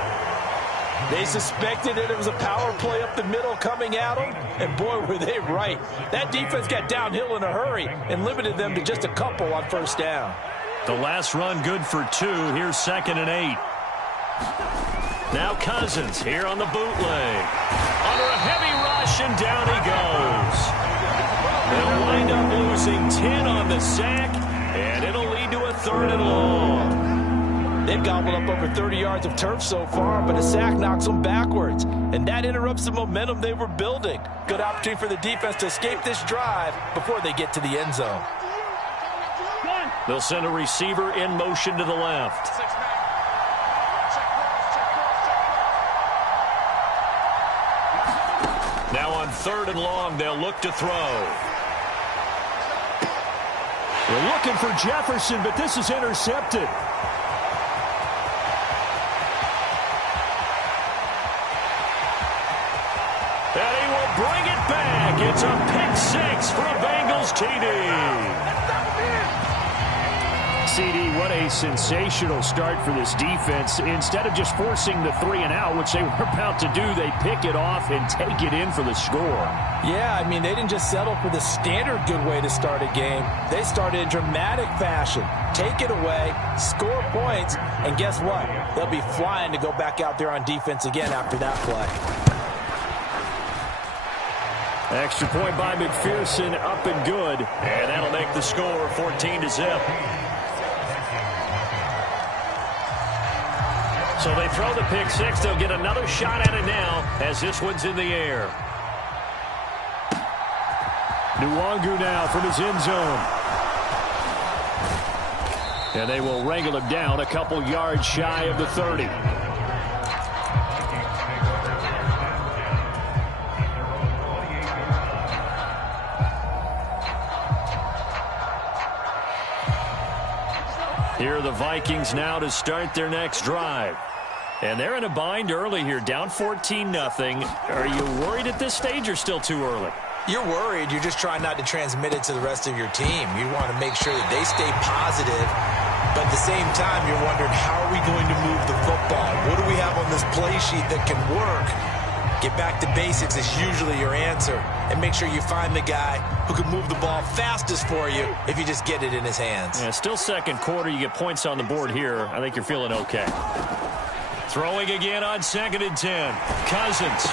They suspected that it was a power play up the middle coming at them, and boy, were they right. That defense got downhill in a hurry and limited them to just a couple on first down. The last run good for 2. Here's 2nd and 8. Now Cousins here on the bootleg. Under a heavy rush, and down he goes. They'll wind up losing 10 on the sack, and it'll lead to a 3rd and long. They've gobbled up over 30 yards of turf so far, but a sack knocks them backwards, and that interrupts the momentum they were building. Good opportunity for the defense to escape this drive before they get to the end zone. They'll send a receiver in motion to the left. Now on 3rd and long, they'll look to throw. They're looking for Jefferson, but this is intercepted. And he will bring it back. It's a pick-6 for a Bengals TD. CD, what a sensational start for this defense. Instead of just forcing the 3-and-out, which they were about to do, they pick it off and take it in for the score. Yeah, I mean, they didn't just settle for the standard good way to start a game. They started in dramatic fashion. Take it away, score points, and guess what? They'll be flying to go back out there on defense again after that play. Extra point by McPherson, up and good. And that'll make the score 14-0. So they throw the pick-6. They'll get another shot at it now as this one's in the air. Nwangu now from his end zone. And they will wrangle him down a couple yards shy of the 30. Here are the Vikings now to start their next drive. And they're in a bind early here, down 14-0. Are you worried at this stage or still too early? You're worried. You're just trying not to transmit it to the rest of your team. You want to make sure that they stay positive, but at the same time, you're wondering, how are we going to move the football? What do we have on the this play sheet that can work, get back to basics is usually your answer. And make sure you find the guy who can move the ball fastest for you if you just get it in his hands. Yeah, still second quarter. You get points on the board here. I think you're feeling okay. Throwing again on 2nd and 10. Cousins.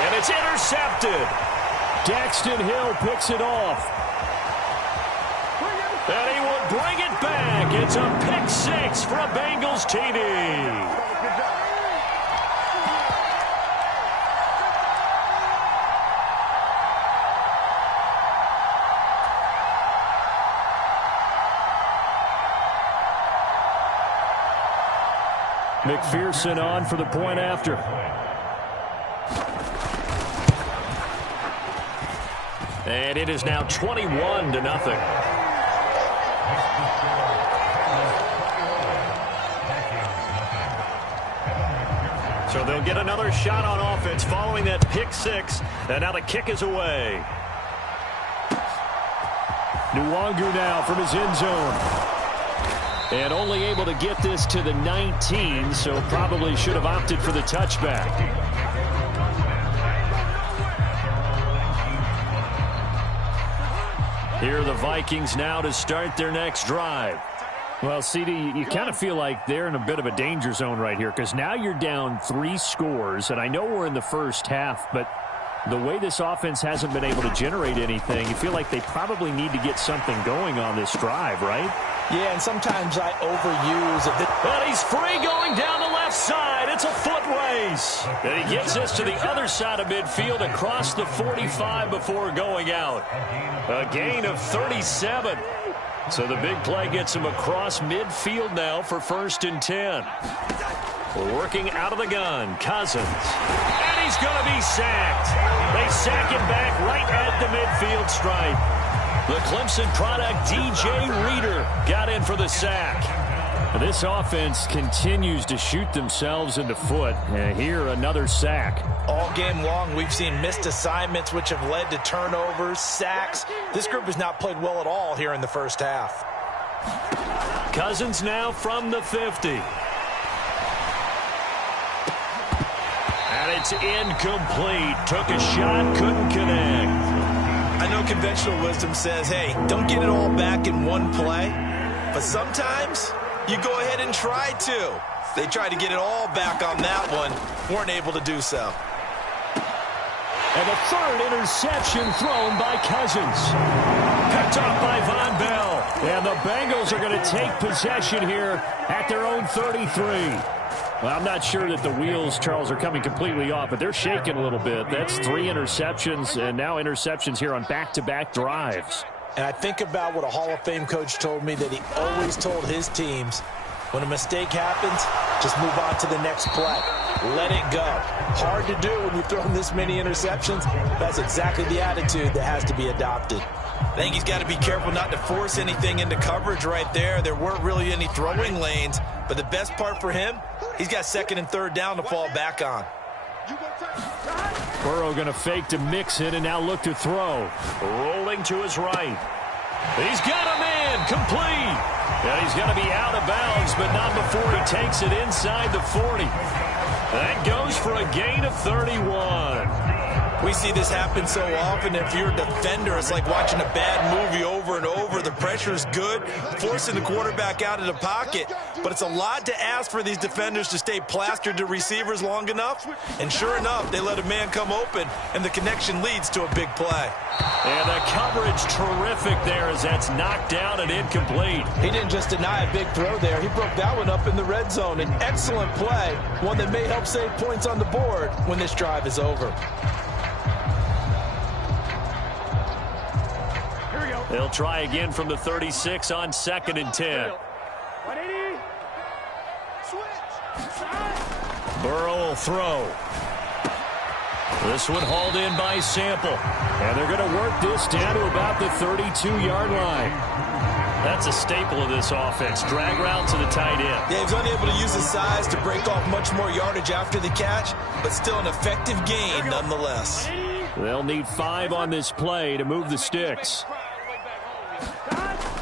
And it's intercepted. Daxton Hill picks it off. And he will bring it back. It's a pick 6 for a Bengals TD. McPherson on for the point after. And it is now 21-0. So they'll get another shot on offense following that pick 6. And now the kick is away. Nwangu now from his end zone. And only able to get this to the 19, so probably should have opted for the touchback. Here are the Vikings now to start their next drive. Well, CD, you kind of feel like they're in a bit of a danger zone right here because now you're down 3 scores, and I know we're in the first half, but the way this offense hasn't been able to generate anything, you feel like they probably need to get something going on this drive, right? Yeah, and sometimes I overuse it. And he's free going down the left side. It's a foot race. And he gets this to the other side of midfield across the 45 before going out. A gain of 37. So the big play gets him across midfield now for 1st and 10. We're working out of the gun. Cousins. And he's going to be sacked. They sack him back right at the midfield stripe. The Clemson product, DJ Reader, got in for the sack. This offense continues to shoot themselves in the foot. Here, another sack. All game long, we've seen missed assignments, which have led to turnovers, sacks. This group has not played well at all here in the first half. Cousins now from the 50. And it's incomplete. Took a shot, couldn't connect. I know conventional wisdom says, hey, don't get it all back in one play. But sometimes you go ahead and try to. They tried to get it all back on that one. Weren't able to do so. And the 3rd interception thrown by Cousins. Picked off by Von Bell. And the Bengals are going to take possession here at their own 33. Well, I'm not sure that the wheels, Charles, are coming completely off, but they're shaking a little bit. That's 3 interceptions, and now interceptions here on back-to-back drives. And I think about what a Hall of Fame coach told me that he always told his teams, when a mistake happens, just move on to the next play. Let it go. Hard to do when you've thrown this many interceptions. That's exactly the attitude that has to be adopted. I think he's got to be careful not to force anything into coverage right there. There weren't really any throwing lanes, but the best part for him, he's got 2nd and 3rd down to fall back on. Burrow going to fake to mix it and now look to throw. Rolling to his right. He's got a man complete. And he's going to be out of bounds, but not before he takes it inside the 40. That goes for a gain of 31. We see this happen so often. If you're a defender, it's like watching a bad movie over and over. The pressure is good, forcing the quarterback out of the pocket. But it's a lot to ask for these defenders to stay plastered to receivers long enough. And sure enough, they let a man come open, and the connection leads to a big play. And the coverage terrific there as that's knocked down and incomplete. He didn't just deny a big throw there. He broke that one up in the red zone. An excellent play, one that may help save points on the board when this drive is over. They'll try again from the 36 on 2nd and 10. Burrow will throw. This one hauled in by Sample. And they're going to work this down to about the 32-yard line. That's a staple of this offense. Drag route to the tight end. Yeah, he's unable to use his size to break off much more yardage after the catch, but still an effective gain nonetheless. They'll need 5 on this play to move the sticks.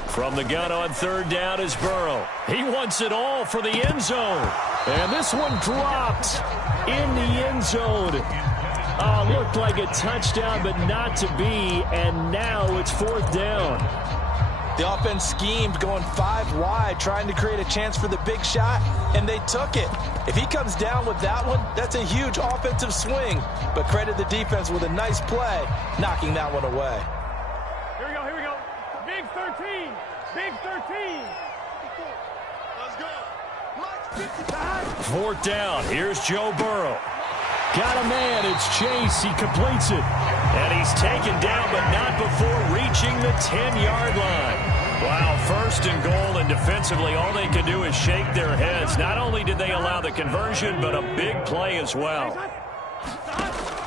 From the gun on 3rd down is Burrow. He wants it all for the end zone. And this one dropped in the end zone. Looked like a touchdown, but not to be. And now it's 4th down. The offense schemed going 5 wide, trying to create a chance for the big shot, and they took it. If he comes down with that one, that's a huge offensive swing. But credit the defense with a nice play, knocking that one away. Here we go. Big 13. Big 13. Let's go. 4th down. Here's Joe Burrow. Got a man. It's Chase. He completes it. And he's taken down, but not before reaching the 10-yard line. Wow, 1st and goal, and defensively, all they could do is shake their heads. Not only did they allow the conversion, but a big play as well.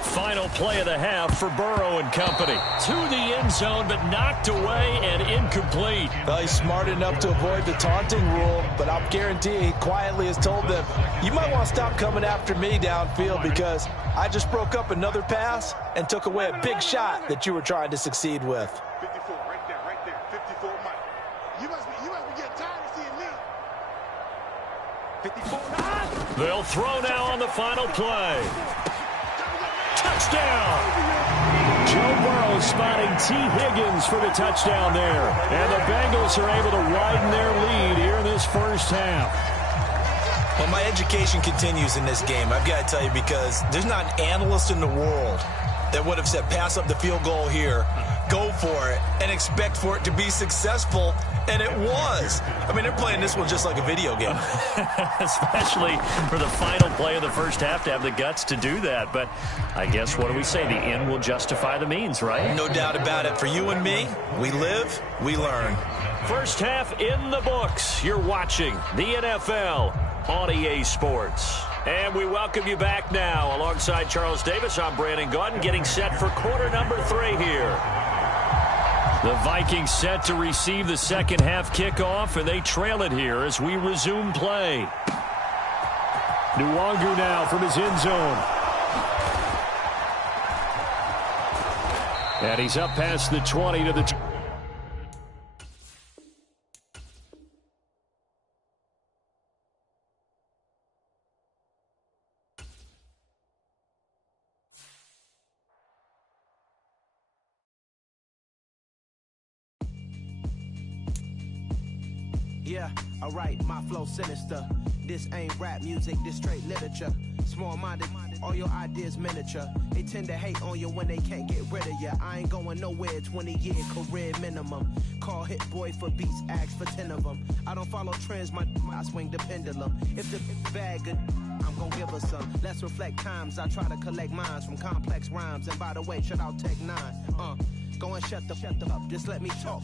Final play of the half for Burrow and company. To the end zone, but knocked away and incomplete. Well, he's smart enough to avoid the taunting rule, but I'll guarantee he quietly has told them, you might want to stop coming after me downfield because I just broke up another pass and took away a big shot that you were trying to succeed with. 54, right there. 54, Mike. You must be getting tired of seeing me. 54. They'll throw now on the final play. Touchdown! Joe Burrow spotting T. Higgins for the touchdown there. And the Bengals are able to widen their lead here in this first half. Well, my education continues in this game, I've got to tell you, because there's not an analyst in the world that would have said pass up the field goal here, go for it, and expect for it to be successful, and it was. I mean, they're playing this one just like a video game. Especially for the final play of the first half to have the guts to do that. But I guess, what do we say? The end will justify the means, right? No doubt about it. For you and me, we live, we learn. First half in the books. You're watching the NFL on EA Sports. And we welcome you back now. Alongside Charles Davis, I'm Brandon Gaudin, getting set for quarter number 3 here. The Vikings set to receive the second half kickoff, and they trail it here as we resume play. Nwangu now from his end zone. And he's up past the 20 to the... Yeah, alright, my flow sinister. This ain't rap music, this straight literature. Small-minded, all your ideas miniature. They tend to hate on you when they can't get rid of you. I ain't going nowhere, 20-year career minimum. Call hit boy for beats, ask for 10 of them. I don't follow trends, I swing the pendulum. If the bag good, I'm gonna give her some. Let's reflect times, I try to collect minds from complex rhymes. And by the way, shout out Tech 9. Go and shut the up, just let me talk.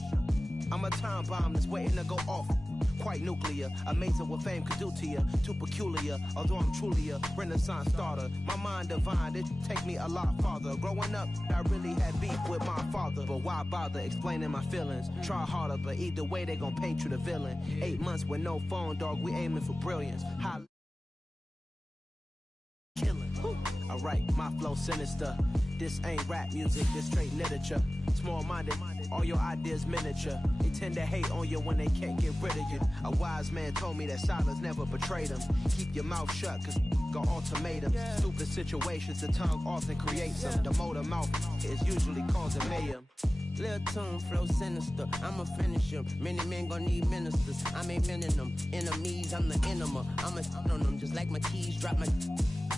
I'm a time bomb that's waiting to go off. Quite nuclear, amazing what fame could do to you. Too peculiar, although I'm truly a renaissance starter. My mind divine, it take me a lot farther. Growing up, I really had beef with my father. But why bother explaining my feelings? Try harder, but either way they gon' paint you the villain. 8 months with no phone, dog, we aiming for brilliance. Alright, my flow sinister. This ain't rap music, this straight literature. Small-minded, all your ideas miniature. They tend to hate on you when they can't get rid of you. A wise man told me that silence never betrayed him. Keep your mouth shut, cause got ultimatums. Stupid situations, the tongue often creates them. The motor mouth is usually causing mayhem. Lil' tune, flow sinister, I'ma finish him. Many men gon' need ministers, I'm ain't mending them. Enemies, I'm the enema, I'ma on them. Just like my keys, drop my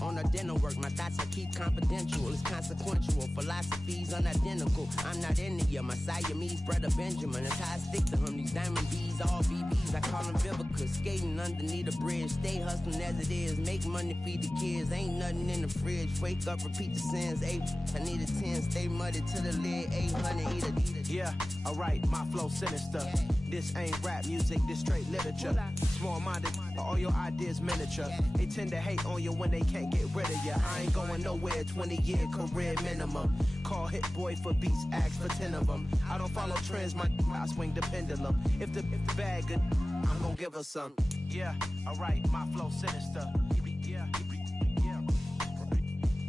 on a dinner work. My thoughts I keep confidential, it's consequential. Philosophies unidentical, I'm not into ya. My Siamese brother Benjamin, that's how I stick to him. These diamond B's, all BBs, I call them Vivica. Skating underneath a bridge, stay hustling as it is. Make money, feed the kids, ain't nothing in the fridge. Wake up, repeat the sins, 8, I need a 10. Stay muddy to the lid, 800, eat a. Yeah, alright, my flow sinister. This ain't rap music, this straight literature. Small-minded, all your ideas miniature. They tend to hate on you when they can't get rid of you. I ain't going nowhere, 20-year career minimum. Call hit boy for beats, ask for 10 of them. I don't follow trends, I swing the pendulum. If the bag good, I'm gonna give her some. Yeah, alright, my flow sinister.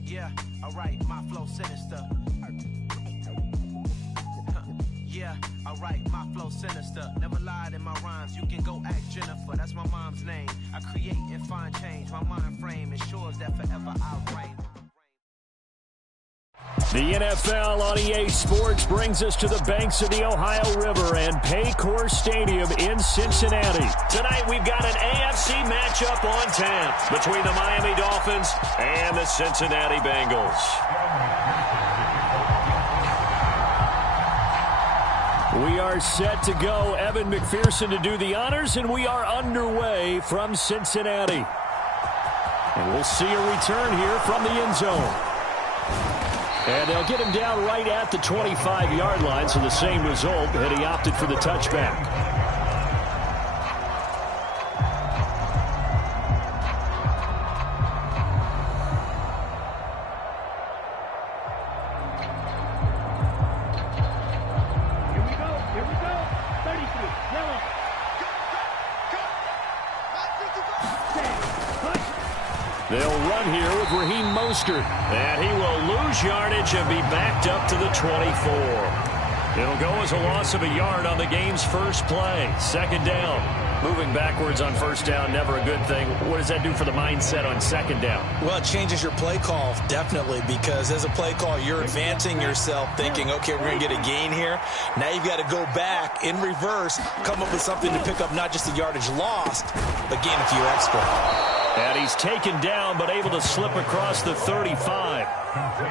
Yeah, alright, my flow sinister. Yeah, alright, my flow sinister. Never lied in my rhymes. You can go ask Jennifer. That's my mom's name. I create and find change. My mind frame ensures that forever I'll reign. The NFL on EA Sports brings us to the banks of the Ohio River and Paycor Stadium in Cincinnati. Tonight we've got an AFC matchup on tap between the Miami Dolphins and the Cincinnati Bengals. We are set to go. Evan McPherson to do the honors, and we are underway from Cincinnati. And we'll see a return here from the end zone. And they'll get him down right at the 25-yard line, so the same result, and he opted for the touchback. They'll run here with Raheem Mostert. And he will lose yardage and be backed up to the 24. It'll go as a loss of a yard on the game's first play. Second down. Moving backwards on first down, never a good thing. What does that do for the mindset on second down? Well, it changes your play call, definitely, because as a play call, you're advancing yourself thinking, okay, we're going to get a gain here. Now you've got to go back in reverse, come up with something to pick up not just the yardage lost, but gain a few extra. And he's taken down, but able to slip across the 35.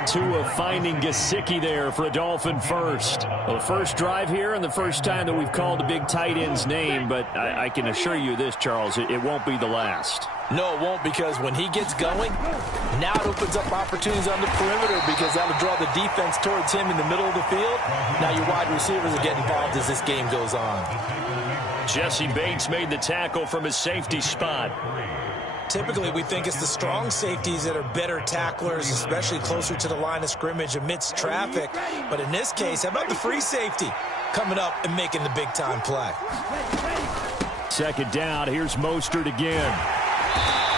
Tua finding Gesicki there for a Dolphin first. Well, the first drive here and the first time that we've called a big tight end's name, but I can assure you this, Charles, it won't be the last. No, it won't, because when he gets going, now it opens up opportunities on the perimeter because that'll draw the defense towards him in the middle of the field. Now your wide receivers are getting involved as this game goes on. Jesse Bates made the tackle from his safety spot. Typically, we think it's the strong safeties that are better tacklers, especially closer to the line of scrimmage amidst traffic. But in this case, how about the free safety coming up and making the big-time play? Second down, here's Mostert again.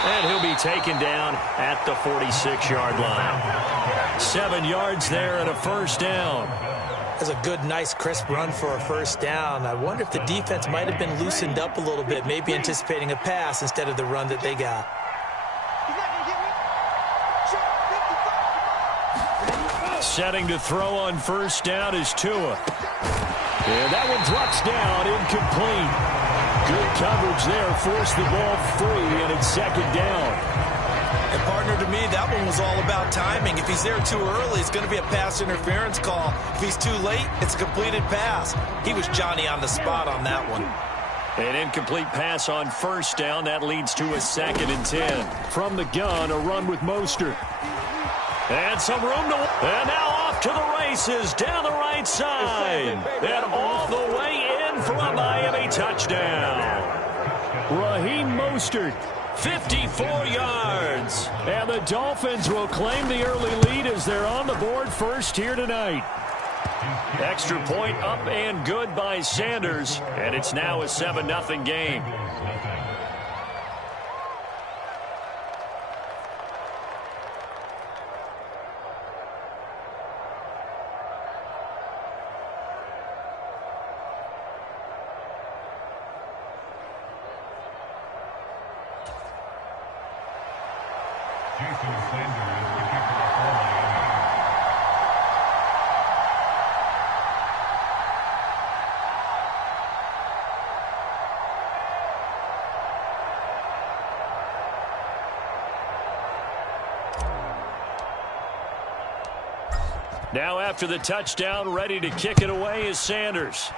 And he'll be taken down at the 46-yard line. 7 yards there and a first down. That's a good, nice, crisp run for a first down. I wonder if the defense might have been loosened up a little bit, maybe anticipating a pass instead of the run that they got. Setting to throw on first down is Tua. And that one drops down, incomplete. Good coverage there, forced the ball free, and it's second down. And partner, to me, that one was all about timing. If he's there too early, it's going to be a pass interference call. If he's too late, it's a completed pass. He was Johnny on the spot on that one. An incomplete pass on first down. That leads to a 2nd and 10. From the gun, a run with Mostert. And some room to... And now off to the races down the right side. And all the way in for a Miami touchdown. Raheem Mostert. 54 yards. And the Dolphins will claim the early lead as they're on the board first here tonight. Extra point up and good by Sanders. And it's now a 7-0 game. Now after the touchdown, ready to kick it away is Sanders.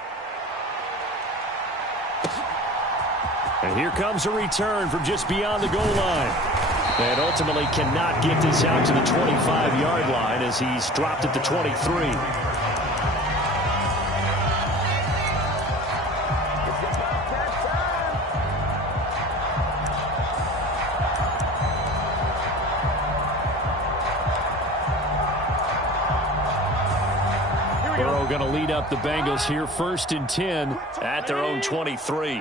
And here comes a return from just beyond the goal line. And ultimately cannot get this out to the 25-yard line as he's dropped at the 23. Going to lead up the Bengals here, 1st and 10 at their own 23.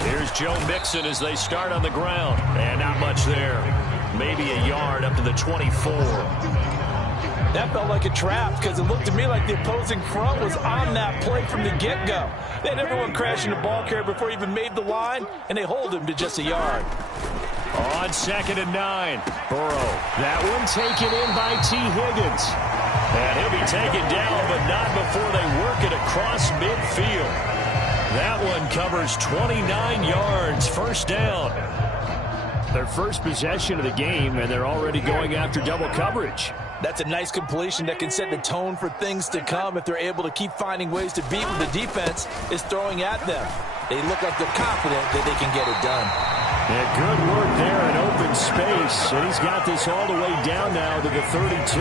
Here's Joe Mixon as they start on the ground. And not much there. Maybe a yard up to the 24. That felt like a trap because it looked to me like the opposing front was on that play from the get-go. They had everyone crashing the ball carrier before he even made the line, and they hold him to just a yard. On 2nd and 9, Burrow. That one taken in by T. Higgins. And he'll be taken down, but not before they work it across midfield. That one covers 29 yards, first down. Their first possession of the game, and they're already going after double coverage. That's a nice completion that can set the tone for things to come if they're able to keep finding ways to beat what the defense is throwing at them. They look like they're confident that they can get it done. Yeah, good work there in open space, and he's got this all the way down now to the 32.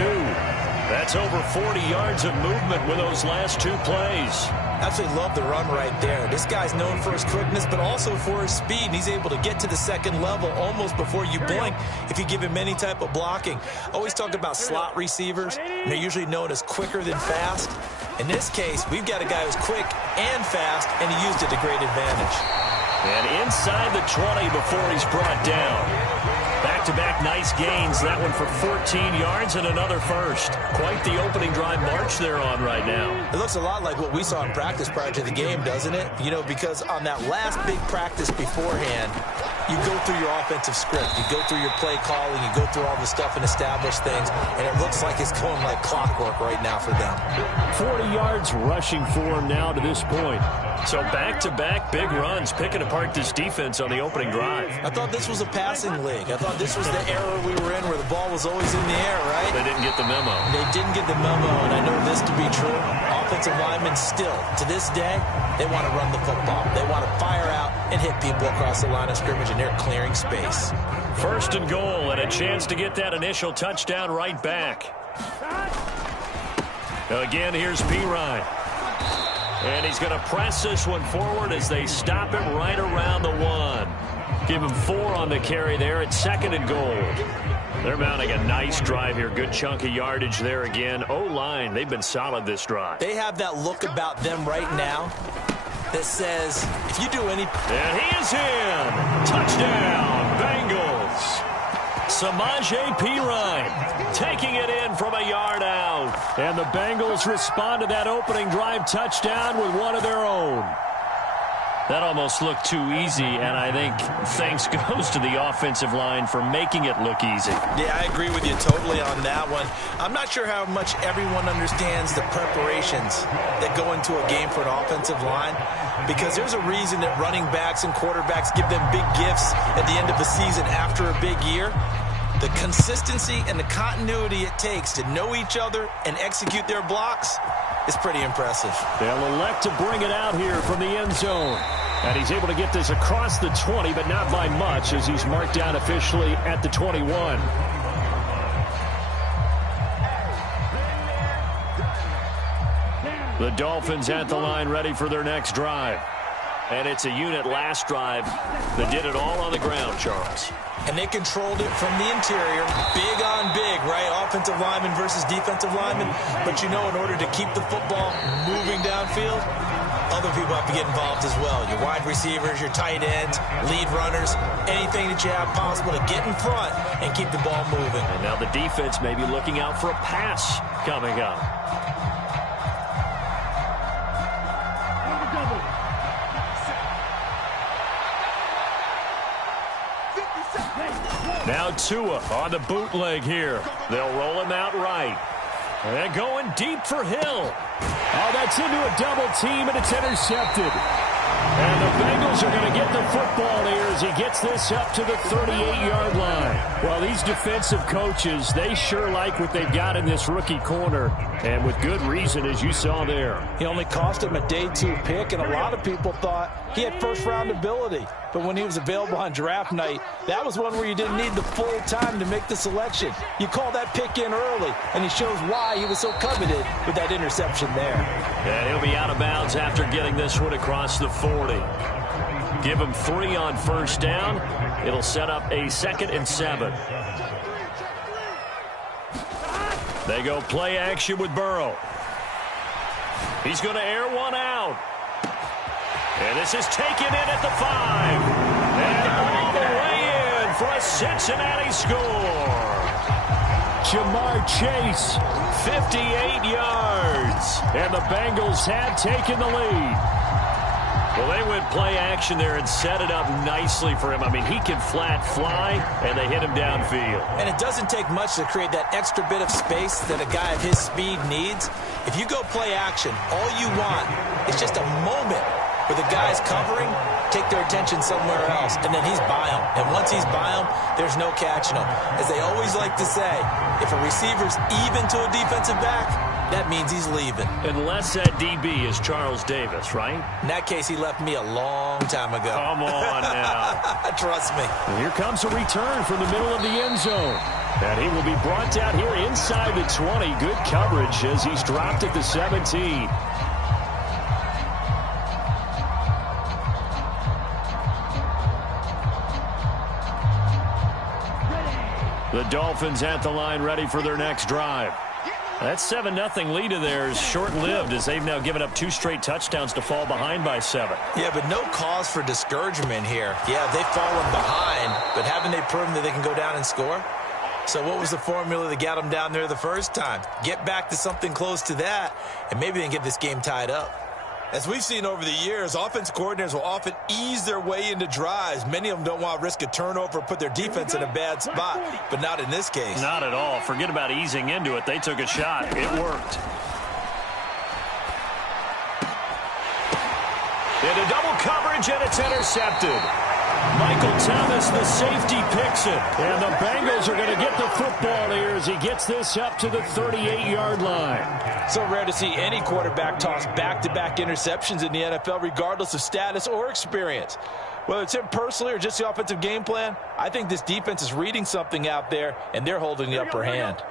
That's over 40 yards of movement with those last 2 plays. Absolutely love the run right there. This guy's known for his quickness, but also for his speed. And he's able to get to the second level almost before you blink if you give him any type of blocking. I always talk about slot receivers, and they're usually known as quicker than fast. In this case, we've got a guy who's quick and fast, and he used it to great advantage. And inside the 20 before he's brought down. Back-to-back nice gains. That one for 14 yards and another first. Quite the opening drive march they're on right now. It looks a lot like what we saw in practice prior to the game, doesn't it? You know, because on that last big practice beforehand, you go through your offensive script. You go through your play calling. You go through all the stuff and establish things. And it looks like it's going like clockwork right now for them. 40 yards rushing for him now to this point. So back-to-back big runs, picking apart this defense on the opening drive. I thought this was a passing league. I thought this was the era we were in where the ball was always in the air, right? They didn't get the memo. They didn't get the memo, and I know this to be true. Offensive linemen still, to this day, they want to run the football. They want to fire out and hit people across the line of scrimmage, and they're clearing space. First and goal, and a chance to get that initial touchdown right back. Again, here's Pirine. And he's going to press this one forward as they stop him right around the 1. Give him 4 on the carry there at 2nd and goal. They're mounting a nice drive here. Good chunk of yardage there again. O-line, they've been solid this drive. They have that look about them right now that says, if you do any... And he is in. Touchdown, Bengals. Samaje Pirine taking it in from a yard out. And the Bengals respond to that opening drive touchdown with one of their own. That almost looked too easy, and I think thanks goes to the offensive line for making it look easy. Yeah, I agree with you totally on that one. I'm not sure how much everyone understands the preparations that go into a game for an offensive line, because there's a reason that running backs and quarterbacks give them big gifts at the end of the season after a big year. The consistency and the continuity it takes to know each other and execute their blocks is pretty impressive. They'll elect to bring it out here from the end zone. And he's able to get this across the 20, but not by much, as he's marked down officially at the 21. The Dolphins at the line, ready for their next drive. And it's a unit last drive that did it all on the ground, Charles. And they controlled it from the interior. Big on big, right? Offensive lineman versus defensive lineman. But you know, in order to keep the football moving downfield, other people have to get involved as well. Your wide receivers, your tight ends, lead runners, anything that you have possible to get in front and keep the ball moving. And now the defense may be looking out for a pass coming up. Now Tua on the bootleg here. They'll roll him out right. And going deep for Hill. Oh, that's into a double team, and it's intercepted. And the Bengals are going to get the football here as he gets this up to the 38-yard line. Well, these defensive coaches, they sure like what they've got in this rookie corner, and with good reason, as you saw there. He only cost him a day 2 pick, and a lot of people thought he had first-round ability. But when he was available on draft night, that was one where you didn't need the full time to make the selection. You call that pick in early, and he shows why he was so coveted with that interception there. And he'll be out of bounds after getting this one across the 40. Give him 3 on first down. It'll set up a 2nd and 7. They go play action with Burrow. He's going to air one out. And this is taken in at the 5. And all the way in for a Cincinnati score. Jamar Chase, 58 yards. And the Bengals have taken the lead. Well, they went play action there and set it up nicely for him. I mean, he can flat fly, and they hit him downfield. And it doesn't take much to create that extra bit of space that a guy of his speed needs. If you go play action, all you want is just a moment where the guy's covering, take their attention somewhere else, and then he's by him. And once he's by him, there's no catching him. As they always like to say, if a receiver's even to a defensive back, that means he's leaving. Unless that DB is Charles Davis, right? In that case, he left me a long time ago. Come on now. Trust me. And here comes a return from the middle of the end zone. And he will be brought down here inside the 20. Good coverage as he's dropped at the 17. The Dolphins at the line ready for their next drive. That 7-0 lead of theirs short-lived as they've now given up 2 straight touchdowns to fall behind by 7. Yeah, but no cause for discouragement here. Yeah, they've fallen behind, but haven't they proven that they can go down and score? So what was the formula that got them down there the first time? Get back to something close to that, and maybe they can get this game tied up. As we've seen over the years, offense coordinators will often ease their way into drives. Many of them don't want to risk a turnover or put their defense in a bad spot, but not in this case. Not at all. Forget about easing into it. They took a shot. It worked. Into double coverage, and it's intercepted. Michael Thomas, the safety, picks it. And the Bengals are going to get the football here as he gets this up to the 38-yard line. So rare to see any quarterback toss back-to-back interceptions in the NFL, regardless of status or experience. Whether it's him personally or just the offensive game plan, I think this defense is reading something out there, and they're holding the upper hand.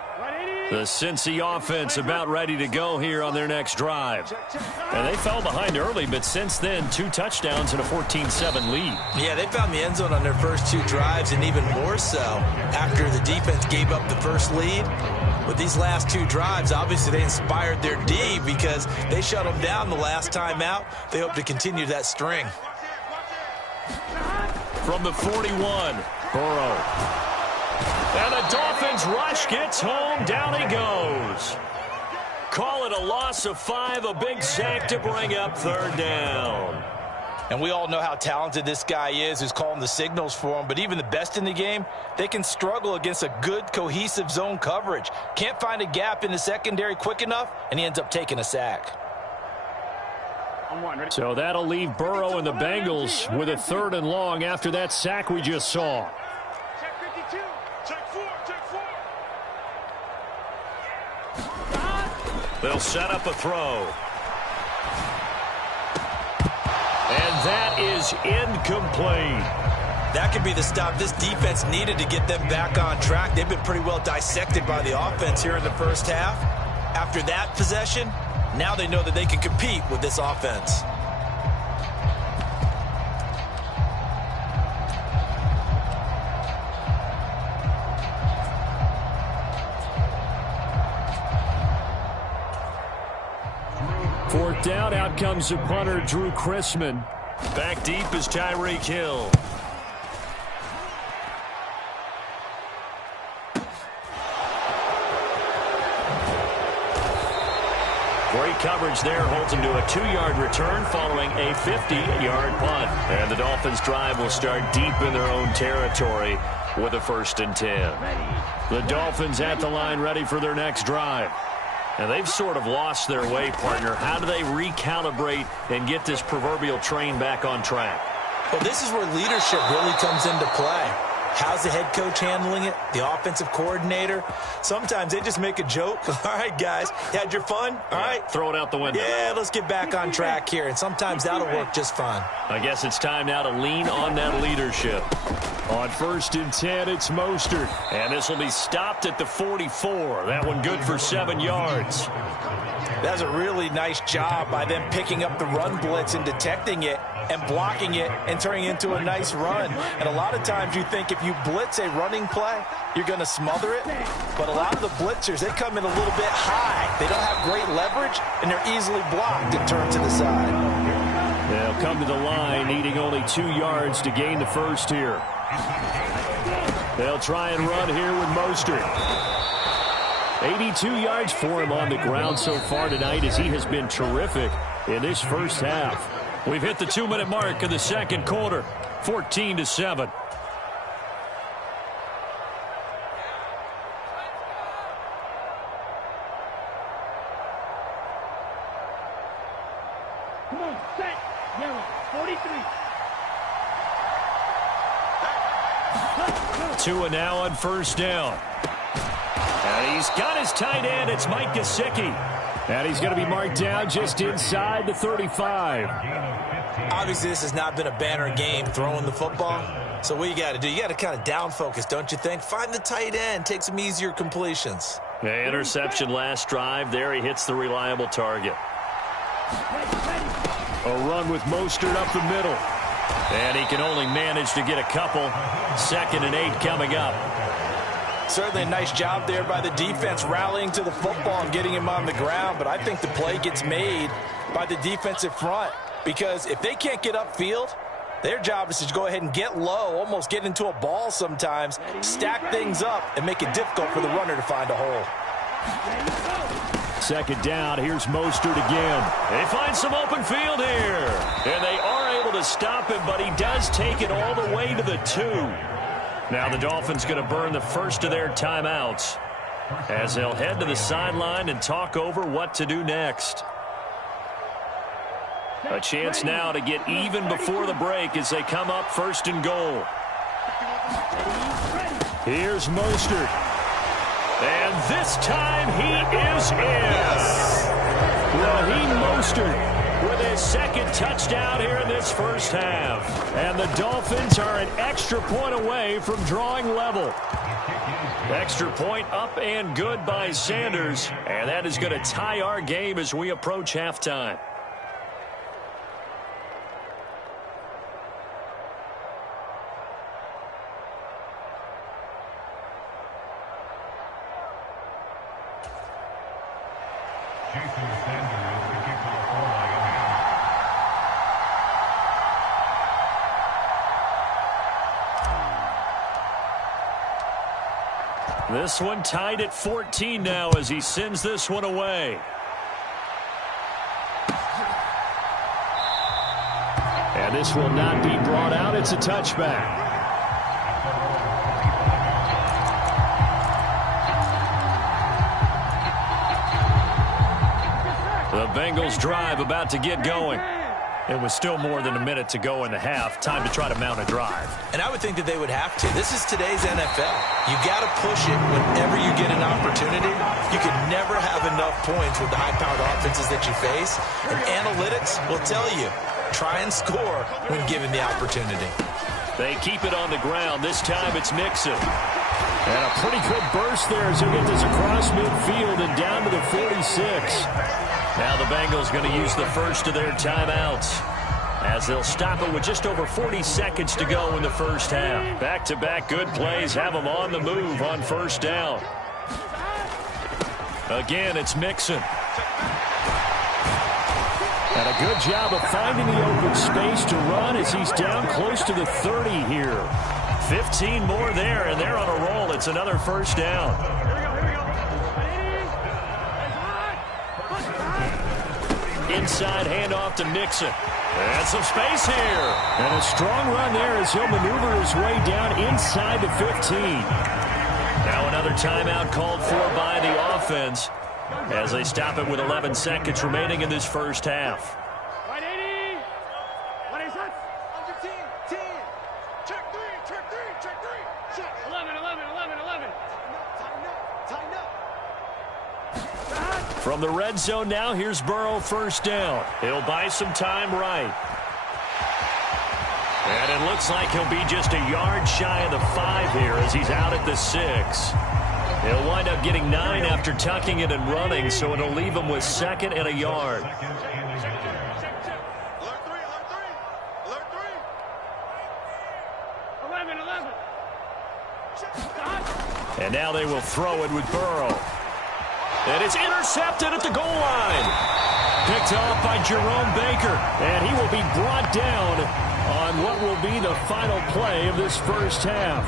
The Cincy offense about ready to go here on their next drive. And they fell behind early, but since then, 2 touchdowns and a 14-7 lead. Yeah, they found the end zone on their first 2 drives, and even more so after the defense gave up the first lead. With these last 2 drives, obviously they inspired their D because they shut them down the last time out. They hope to continue that string. From the 41, Burrow. And the Dolphins rush gets home. Down he goes. Call it a loss of 5. A big sack to bring up 3rd down. And we all know how talented this guy is who's calling the signals for him. But even the best in the game, they can struggle against a good, cohesive zone coverage. Can't find a gap in the secondary quick enough, and he ends up taking a sack. So that'll leave Burrow and the Bengals with a 3rd and long after that sack we just saw. They'll set up a throw. And that is incomplete. That could be the stop this defense needed to get them back on track. They've been pretty well dissected by the offense here in the first half. After that possession, now they know that they can compete with this offense. Fourth down, out comes the punter, Drew Chrisman. Back deep is Tyreek Hill. Great coverage there, holds him to a 2-yard return following a 50-yard punt. And the Dolphins drive will start deep in their own territory with a 1st and 10. The Dolphins at the line ready for their next drive. And they've sort of lost their way, partner. How do they recalibrate and get this proverbial train back on track? Well, this is where leadership really comes into play. How's the head coach handling it? The offensive coordinator? Sometimes they just make a joke. All right, guys, you had your fun? All right. Throw it out the window. Yeah, let's get back on track here. And sometimes that'll work just fine. I guess it's time now to lean on that leadership. On 1st and 10, it's Mostert. And this will be stopped at the 44. That one good for 7 yards. That's a really nice job by them picking up the run blitz and detecting it and blocking it and turning it into a nice run. And a lot of times you think if you blitz a running play, you're going to smother it. But a lot of the blitzers, they come in a little bit high. They don't have great leverage, and they're easily blocked and turned to the side. They'll come to the line, needing only 2 yards to gain the first here. They'll try and run here with Mostert. 82 yards for him on the ground so far tonight as he has been terrific in this first half. We've hit the 2-minute mark of the second quarter, 14-7. Come on, set. Yellow, 43. Tua now on first down. And he's got his tight end. It's Mike Gesicki. And he's going to be marked down just inside the 35. Obviously, this has not been a banner game throwing the football. So what you got to do, you got to kind of down focus, don't you think? Find the tight end, take some easier completions. The interception last drive. There he hits the reliable target. A run with Mostert up the middle. And he can only manage to get a couple. 2nd and 8 coming up. Certainly a nice job there by the defense rallying to the football and getting him on the ground. But I think the play gets made by the defensive front. Because if they can't get upfield, their job is to go ahead and get low, almost get into a ball sometimes, stack things up, and make it difficult for the runner to find a hole. 2nd down. Here's Mostert again. They find some open field here. And they are able to stop him, but he does take it all the way to the 2. Now the Dolphins going to burn the first of their timeouts as they'll head to the sideline and talk over what to do next. A chance now to get even before the break as they come up 1st and goal. Here's Mostert. And this time he is in. Raheem Mostert with his 2nd touchdown here in this first half. And the Dolphins are an extra point away from drawing level. Extra point up and good by Sanders. And that is going to tie our game as we approach halftime. This one tied at 14 now as he sends this one away. And this will not be brought out. It's a touchback. The Bengals drive about to get going. It was still more than a minute to go in the half. Time to try to mount a drive. And I would think that they would have to. This is today's NFL. You got to push it whenever you get an opportunity. You can never have enough points with the high-powered offenses that you face. And analytics will tell you, try and score when given the opportunity. They keep it on the ground. This time it's Mixon. And a pretty good burst there as they get this across midfield and down to the 46. Now the Bengals going to use the first of their timeouts as they'll stop it with just over 40 seconds to go in the first half. Back-to-back good plays have them on the move on first down. Again, it's Mixon. And a good job of finding the open space to run as he's down close to the 30 here. 15 more there, and they're on a roll. It's another first down. Inside handoff to Mixon. And some space here. And a strong run there as he'll maneuver his way down inside the 15. Now another timeout called for by the offense as they stop it with 11 seconds remaining in this first half. 11. From the red zone now, here's Burrow first down. He'll buy some time right. And it looks like he'll be just a yard shy of the 5 here as he's out at the 6. He'll wind up getting 9 after tucking it and running, so it'll leave him with 2nd and a yard. And now they will throw it with Burrow. And it's intercepted at the goal line. Picked off by Jerome Baker. And he will be brought down on what will be the final play of this first half.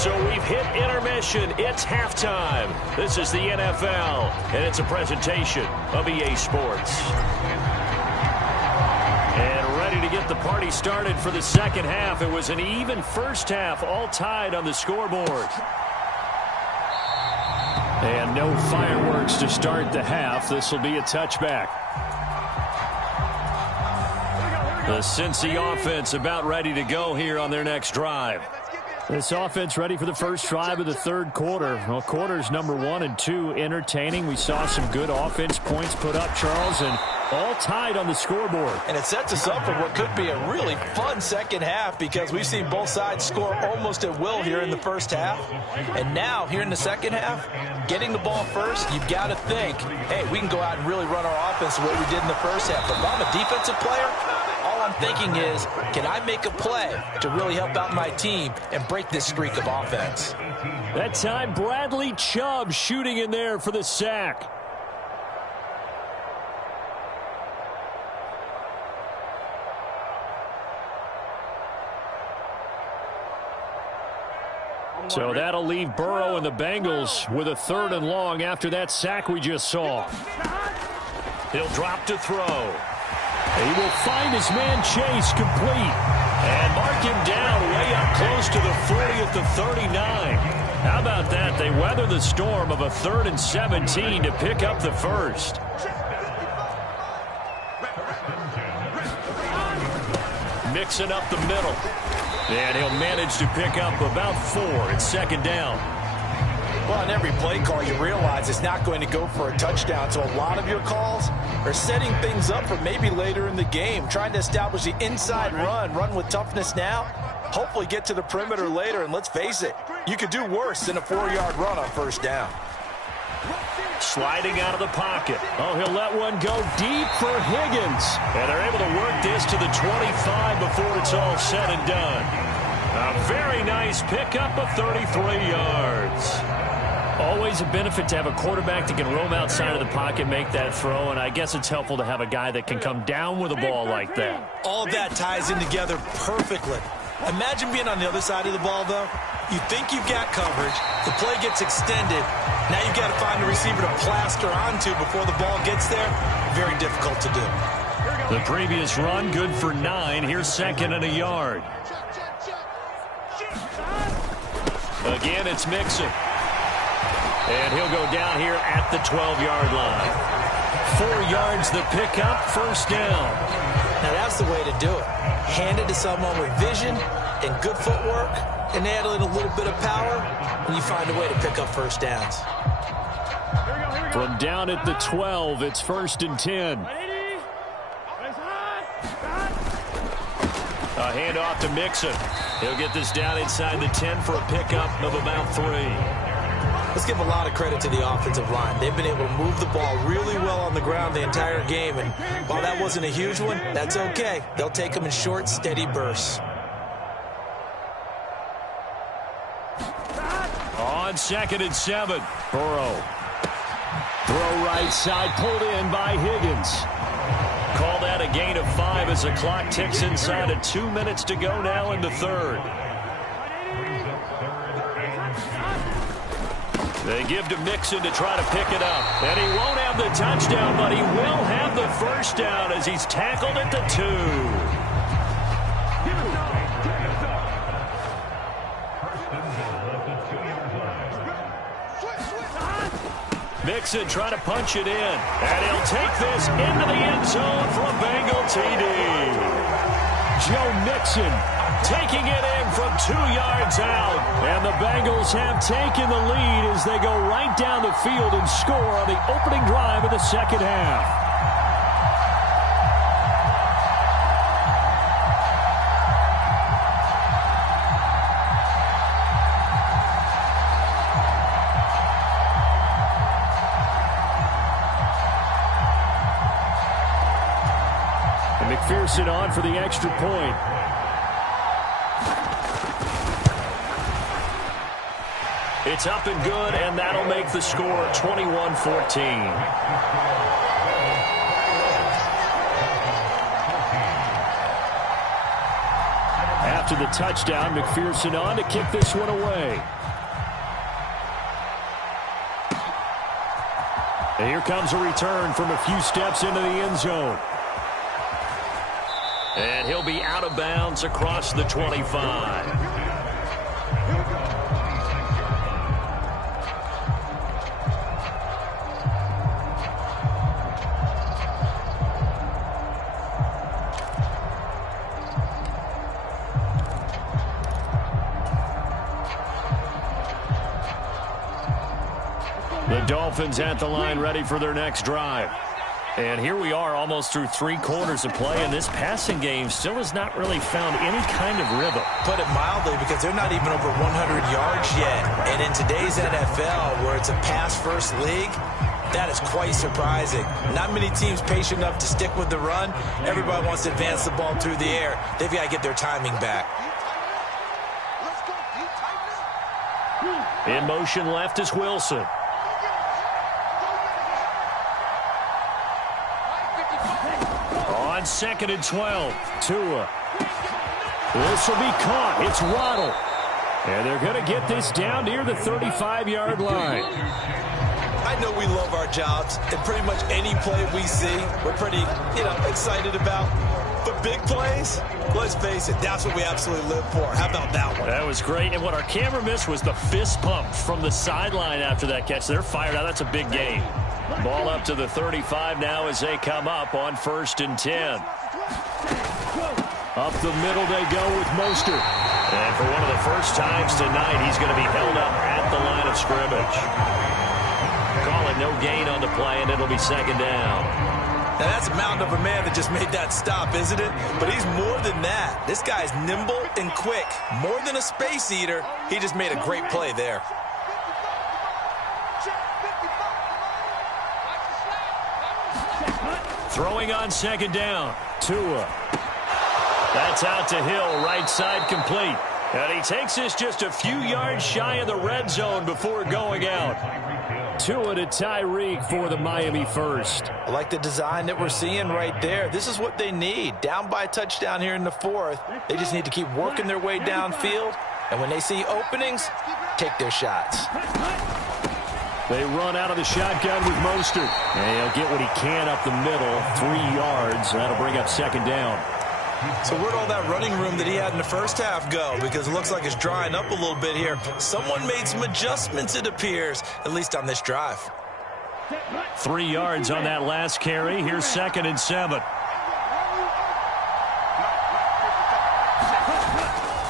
So we've hit intermission. It's halftime. This is the NFL, and it's a presentation of EA Sports. And ready to get the party started for the second half. It was an even first half, all tied on the scoreboard. And no fireworks to start the half. This will be a touchback. The Cincy offense about ready to go here on their next drive. This offense ready for the first drive of the third quarter. Well, quarters number 1 and 2 entertaining. We saw some good offense points put up, Charles, and all tied on the scoreboard. And it sets us up for what could be a really fun second half because we've seen both sides score almost at will here in the first half. And now, here in the second half, getting the ball first, you've got to think, hey, we can go out and really run our offense the way we did in the first half. But if I'm a defensive player, all I'm thinking is, can I make a play to really help out my team and break this streak of offense? That time, Bradley Chubb shooting in there for the sack. So that'll leave Burrow and the Bengals with a 3rd and long after that sack we just saw. He'll drop to throw. He will find his man Chase complete. And mark him down way up close to the 40 at the 39. How about that? They weather the storm of a 3rd and 17 to pick up the first. Mixing up the middle. And he'll manage to pick up about 4. It's second down. Well, on every play call, you realize it's not going to go for a touchdown. So a lot of your calls are setting things up for maybe later in the game, trying to establish the inside run with toughness now, hopefully get to the perimeter later. And let's face it, you could do worse than a 4-yard run on first down. Sliding out of the pocket. Oh, he'll let one go deep for Higgins. And they're able to work this to the 25 before it's all said and done. A very nice pickup of 33 yards. Always a benefit to have a quarterback that can roam outside of the pocket, make that throw, and I guess it's helpful to have a guy that can come down with a ball like that. All that ties in together perfectly. Imagine being on the other side of the ball, though. You think you've got coverage. The play gets extended. Now you've got to find a receiver to plaster onto before the ball gets there. Very difficult to do. The previous run, good for 9. Here's 2nd and a yard. Again, it's Mixon. And he'll go down here at the 12-yard line. 4 yards the pickup, first down. Now that's the way to do it. Hand it to someone with vision and good footwork, and add in a little bit of power, and you find a way to pick up first downs. From down at the 12, it's 1st and 10. A handoff to Mixon. He'll get this down inside the 10 for a pickup of about 3. Let's give a lot of credit to the offensive line. They've been able to move the ball really well on the ground the entire game, and while that wasn't a huge one, that's okay. They'll take them in short, steady bursts. On 2nd and 7. Burrow. Throw right side, pulled in by Higgins. Call that a gain of 5 as the clock ticks inside of 2 minutes to go now in the third. They give to Mixon to try to pick it up. And he won't have the touchdown, but he will have the first down as he's tackled at the 2. Mixon trying to punch it in. And he'll take this into the end zone for a Bengal TD. Joe Mixon taking it in from 2 yards out. And the Bengals have taken the lead as they go right down the field and score on the opening drive of the second half. McPherson on for the extra point. It's up and good, and that'll make the score 21-14. to the touchdown. McPherson on to kick this one away. And here comes a return from a few steps into the end zone. And he'll be out of bounds across the 25. The Dolphins at the line ready for their next drive. And here we are almost through 3 quarters of play, and this passing game still has not really found any kind of rhythm. Put it mildly, because they're not even over 100 yards yet. And in today's NFL, where it's a pass-first league, that is quite surprising. Not many teams patient enough to stick with the run. Everybody wants to advance the ball through the air. They've got to get their timing back. In motion left is Wilson. On 2nd and 12, Tua. This will be caught. It's Waddle. And they're going to get this down near the 35-yard line. I know we love our jobs, and pretty much any play we see, we're pretty, excited about. But big plays, let's face it, that's what we absolutely live for. How about that one? That was great. And what our camera missed was the fist pump from the sideline after that catch. They're fired out. That's a big gain. Ball up to the 35 now as they come up on 1st and 10. Up the middle they go with Mostert. And for one of the first times tonight, he's going to be held up at the line of scrimmage. Call it no gain on the play, and it'll be 2nd down. Now, that's a mountain of a man that just made that stop, isn't it? But he's more than that. This guy's nimble and quick. More than a space eater, he just made a great play there. Throwing on 2nd down. Tua. That's out to Hill, right side complete. And he takes this just a few yards shy of the red zone before going out. Tua to Tyreek for the Miami first. I like the design that we're seeing right there. This is what they need. Down by a touchdown here in the 4th. They just need to keep working their way downfield. And when they see openings, take their shots. They run out of the shotgun with Mostert. And he'll get what he can up the middle. 3 yards. That'll bring up 2nd down. So where'd all that running room that he had in the first half go? Because it looks like it's drying up a little bit here. Someone made some adjustments, it appears, at least on this drive. 3 yards on that last carry. Here's 2nd and 7.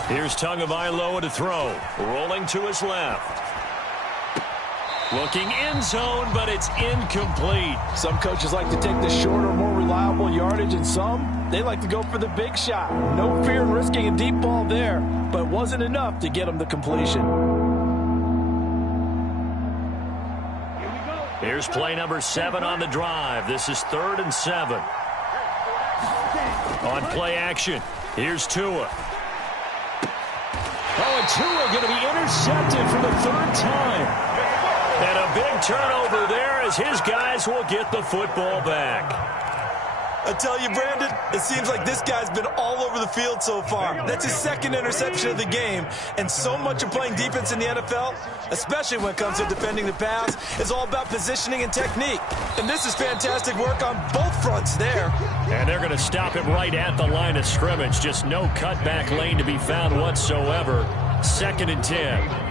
Here's Tagovailoa to throw. Rolling to his left. Looking end zone, but it's incomplete. Some coaches like to take the shorter, more reliable yardage, and some, they like to go for the big shot. No fear in risking a deep ball there, but it wasn't enough to get them the completion. Here's play number 7 on the drive. This is 3rd and 7. On play action, here's Tua. Oh, and Tua going to be intercepted for the 3rd time. And a big turnover there as his guys will get the football back. I tell you, Brandon, it seems like this guy's been all over the field so far. That's his 2nd interception of the game. And so much of playing defense in the NFL, especially when it comes to defending the pass, is all about positioning and technique. And this is fantastic work on both fronts there. And they're going to stop him right at the line of scrimmage. Just no cutback lane to be found whatsoever. 2nd and 10.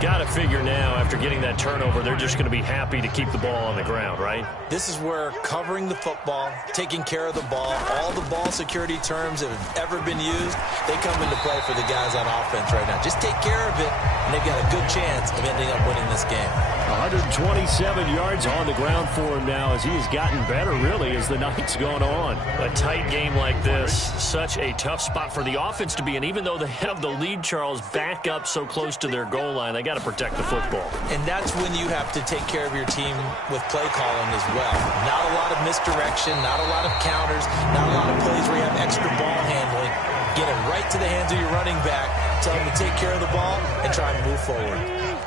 Got to figure now, after getting that turnover, they're just going to be happy to keep the ball on the ground, right? This is where covering the football, taking care of the ball, all the ball security terms that have ever been used, they come into play for the guys on offense right now. Just take care of it, and they've got a good chance of ending up winning this game. 127 yards on the ground for him now as he has gotten better, really, as the night's gone on. A tight game like this, such a tough spot for the offense to be in. Even though they have the lead, Charles, back up so close to their goal line, they got to protect the football. And that's when you have to take care of your team with play calling as well. Not a lot of misdirection, not a lot of counters, not a lot of plays where you have extra ball handling. Get it right to the hands of your running back, tell him to take care of the ball, and try and move forward.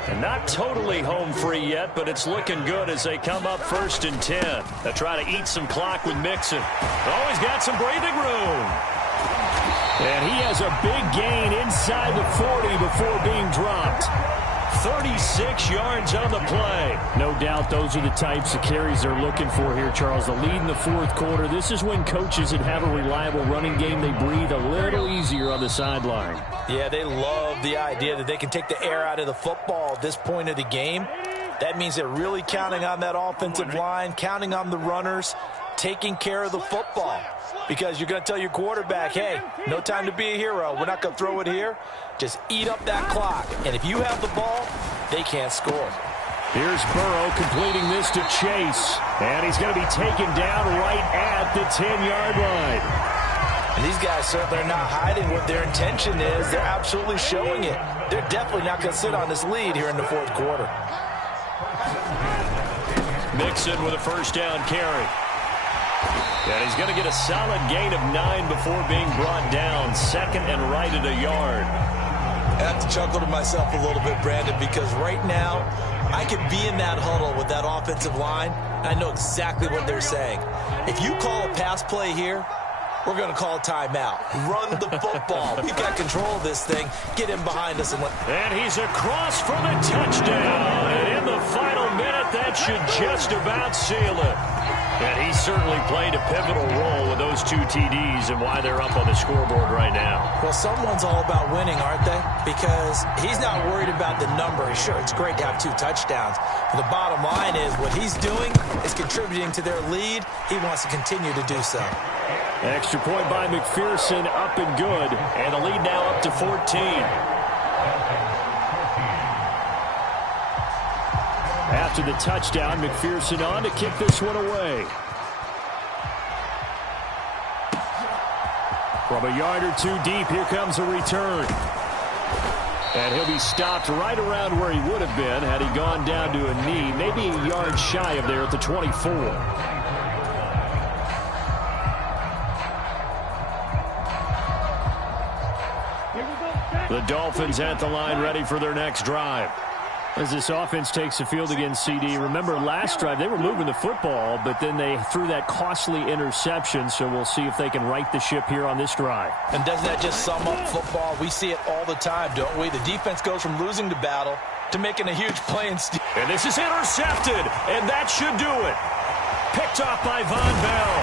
And not totally home free yet, but it's looking good as they come up 1st and 10. They try to eat some clock with Mixon. Always got some breathing room. And he has a big gain inside the 40 before being dropped. 36 yards on the play. No doubt those are the types of carries they're looking for here, Charles. The lead in the fourth quarter. This is when coaches that have a reliable running game, they breathe a little easier on the sideline. Yeah, they love the idea that they can take the air out of the football at this point of the game. That means they're really counting on that offensive line, counting on the runners, taking care of the football. Because you're going to tell your quarterback, hey, no time to be a hero. We're not going to throw it here. Just eat up that clock. And if you have the ball, they can't score. Here's Burrow completing this to Chase. And he's going to be taken down right at the 10-yard line. And these guys certainly are not hiding what their intention is. They're absolutely showing it. They're definitely not going to sit on this lead here in the fourth quarter. Mixon with a first down carry. And he's going to get a solid gain of 9 before being brought down. Second and right at a yard. I have to chuckle to myself a little bit, Brandon, because right now I could be in that huddle with that offensive line, and I know exactly what they're saying. If you call a pass play here, we're going to call timeout. Run the football. We've got control of this thing. Get him behind us. And he's across for the touchdown. And in the final minute, that should just about seal it. And he certainly played a pivotal role with those 2 TDs and why they're up on the scoreboard right now. Well, someone's all about winning, aren't they? Because he's not worried about the number. Sure, it's great to have 2 touchdowns. But the bottom line is what he's doing is contributing to their lead. He wants to continue to do so. Extra point by McPherson, up and good. And the lead now up to 14. After the touchdown, McPherson on to kick this one away. From a yard or 2 deep, here comes a return. And he'll be stopped right around where he would have been had he gone down to a knee, maybe a yard shy of there at the 24. The Dolphins at the line ready for their next drive. As this offense takes the field against CD, remember last drive they were moving the football, but then they threw that costly interception, so we'll see if they can right the ship here on this drive. And doesn't that just sum up football? We see it all the time, don't we? The defense goes from losing the battle to making a huge play and steal. And this is intercepted, and that should do it. Picked off by Von Bell.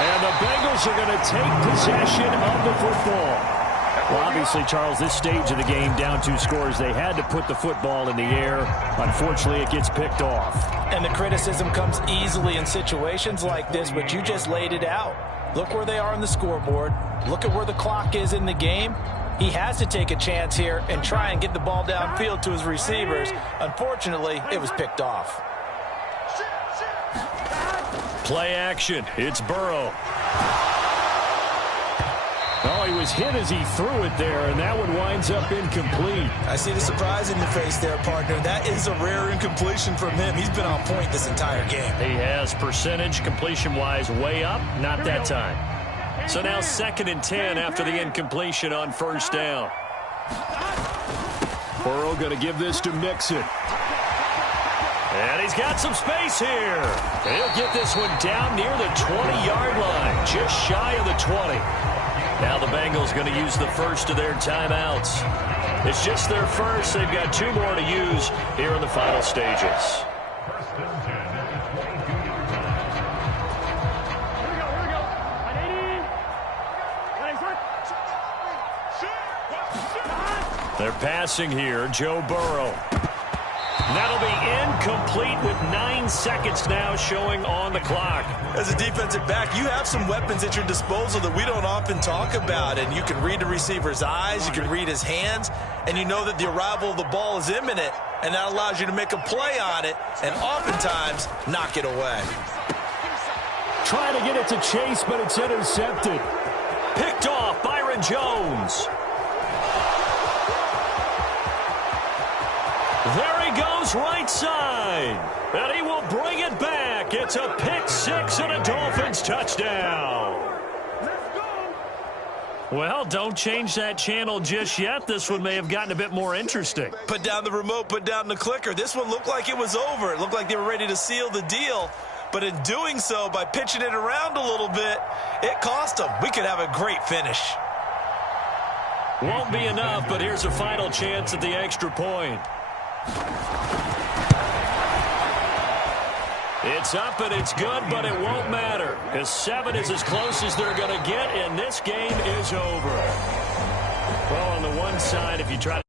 And the Bengals are going to take possession of the football. Well, obviously, Charles, this stage of the game, down 2 scores, they had to put the football in the air. Unfortunately, it gets picked off. And the criticism comes easily in situations like this, but you just laid it out. Look where they are on the scoreboard. Look at where the clock is in the game. He has to take a chance here and try and get the ball downfield to his receivers. Unfortunately, it was picked off. Play action. It's Burrow. Oh, he was hit as he threw it there, and that one winds up incomplete. I see the surprise in your face there, partner. That is a rare incompletion from him. He's been on point this entire game. He has percentage completion-wise way up, not that time. So now 2nd and 10 after the incompletion on first down. Burrow going to give this to Mixon. And he's got some space here. He'll get this one down near the 20-yard line, just shy of the 20. Now the Bengals going to use the first of their timeouts. It's just their first. They've got 2 more to use here in the final stages. They're passing here, Joe Burrow. That'll be incomplete with 9 seconds now showing on the clock. As a defensive back, you have some weapons at your disposal that we don't often talk about. And you can read the receiver's eyes, you can read his hands, and you know that the arrival of the ball is imminent. And that allows you to make a play on it and oftentimes knock it away. Trying to get it to Chase, but it's intercepted. Picked off, Byron Jones. There he goes, right side. And he will bring it back. It's a pick 6 and a Dolphins touchdown. Well, don't change that channel just yet. This one may have gotten a bit more interesting. Put down the remote, put down the clicker. This one looked like it was over. It looked like they were ready to seal the deal. But in doing so, by pitching it around a little bit, it cost them. We could have a great finish. Won't be enough, but here's a final chance at the extra point. It's up and it's good, but it won't matter. Because 7 is as close as they're going to get, and this game is over. Well, on the one side, if you try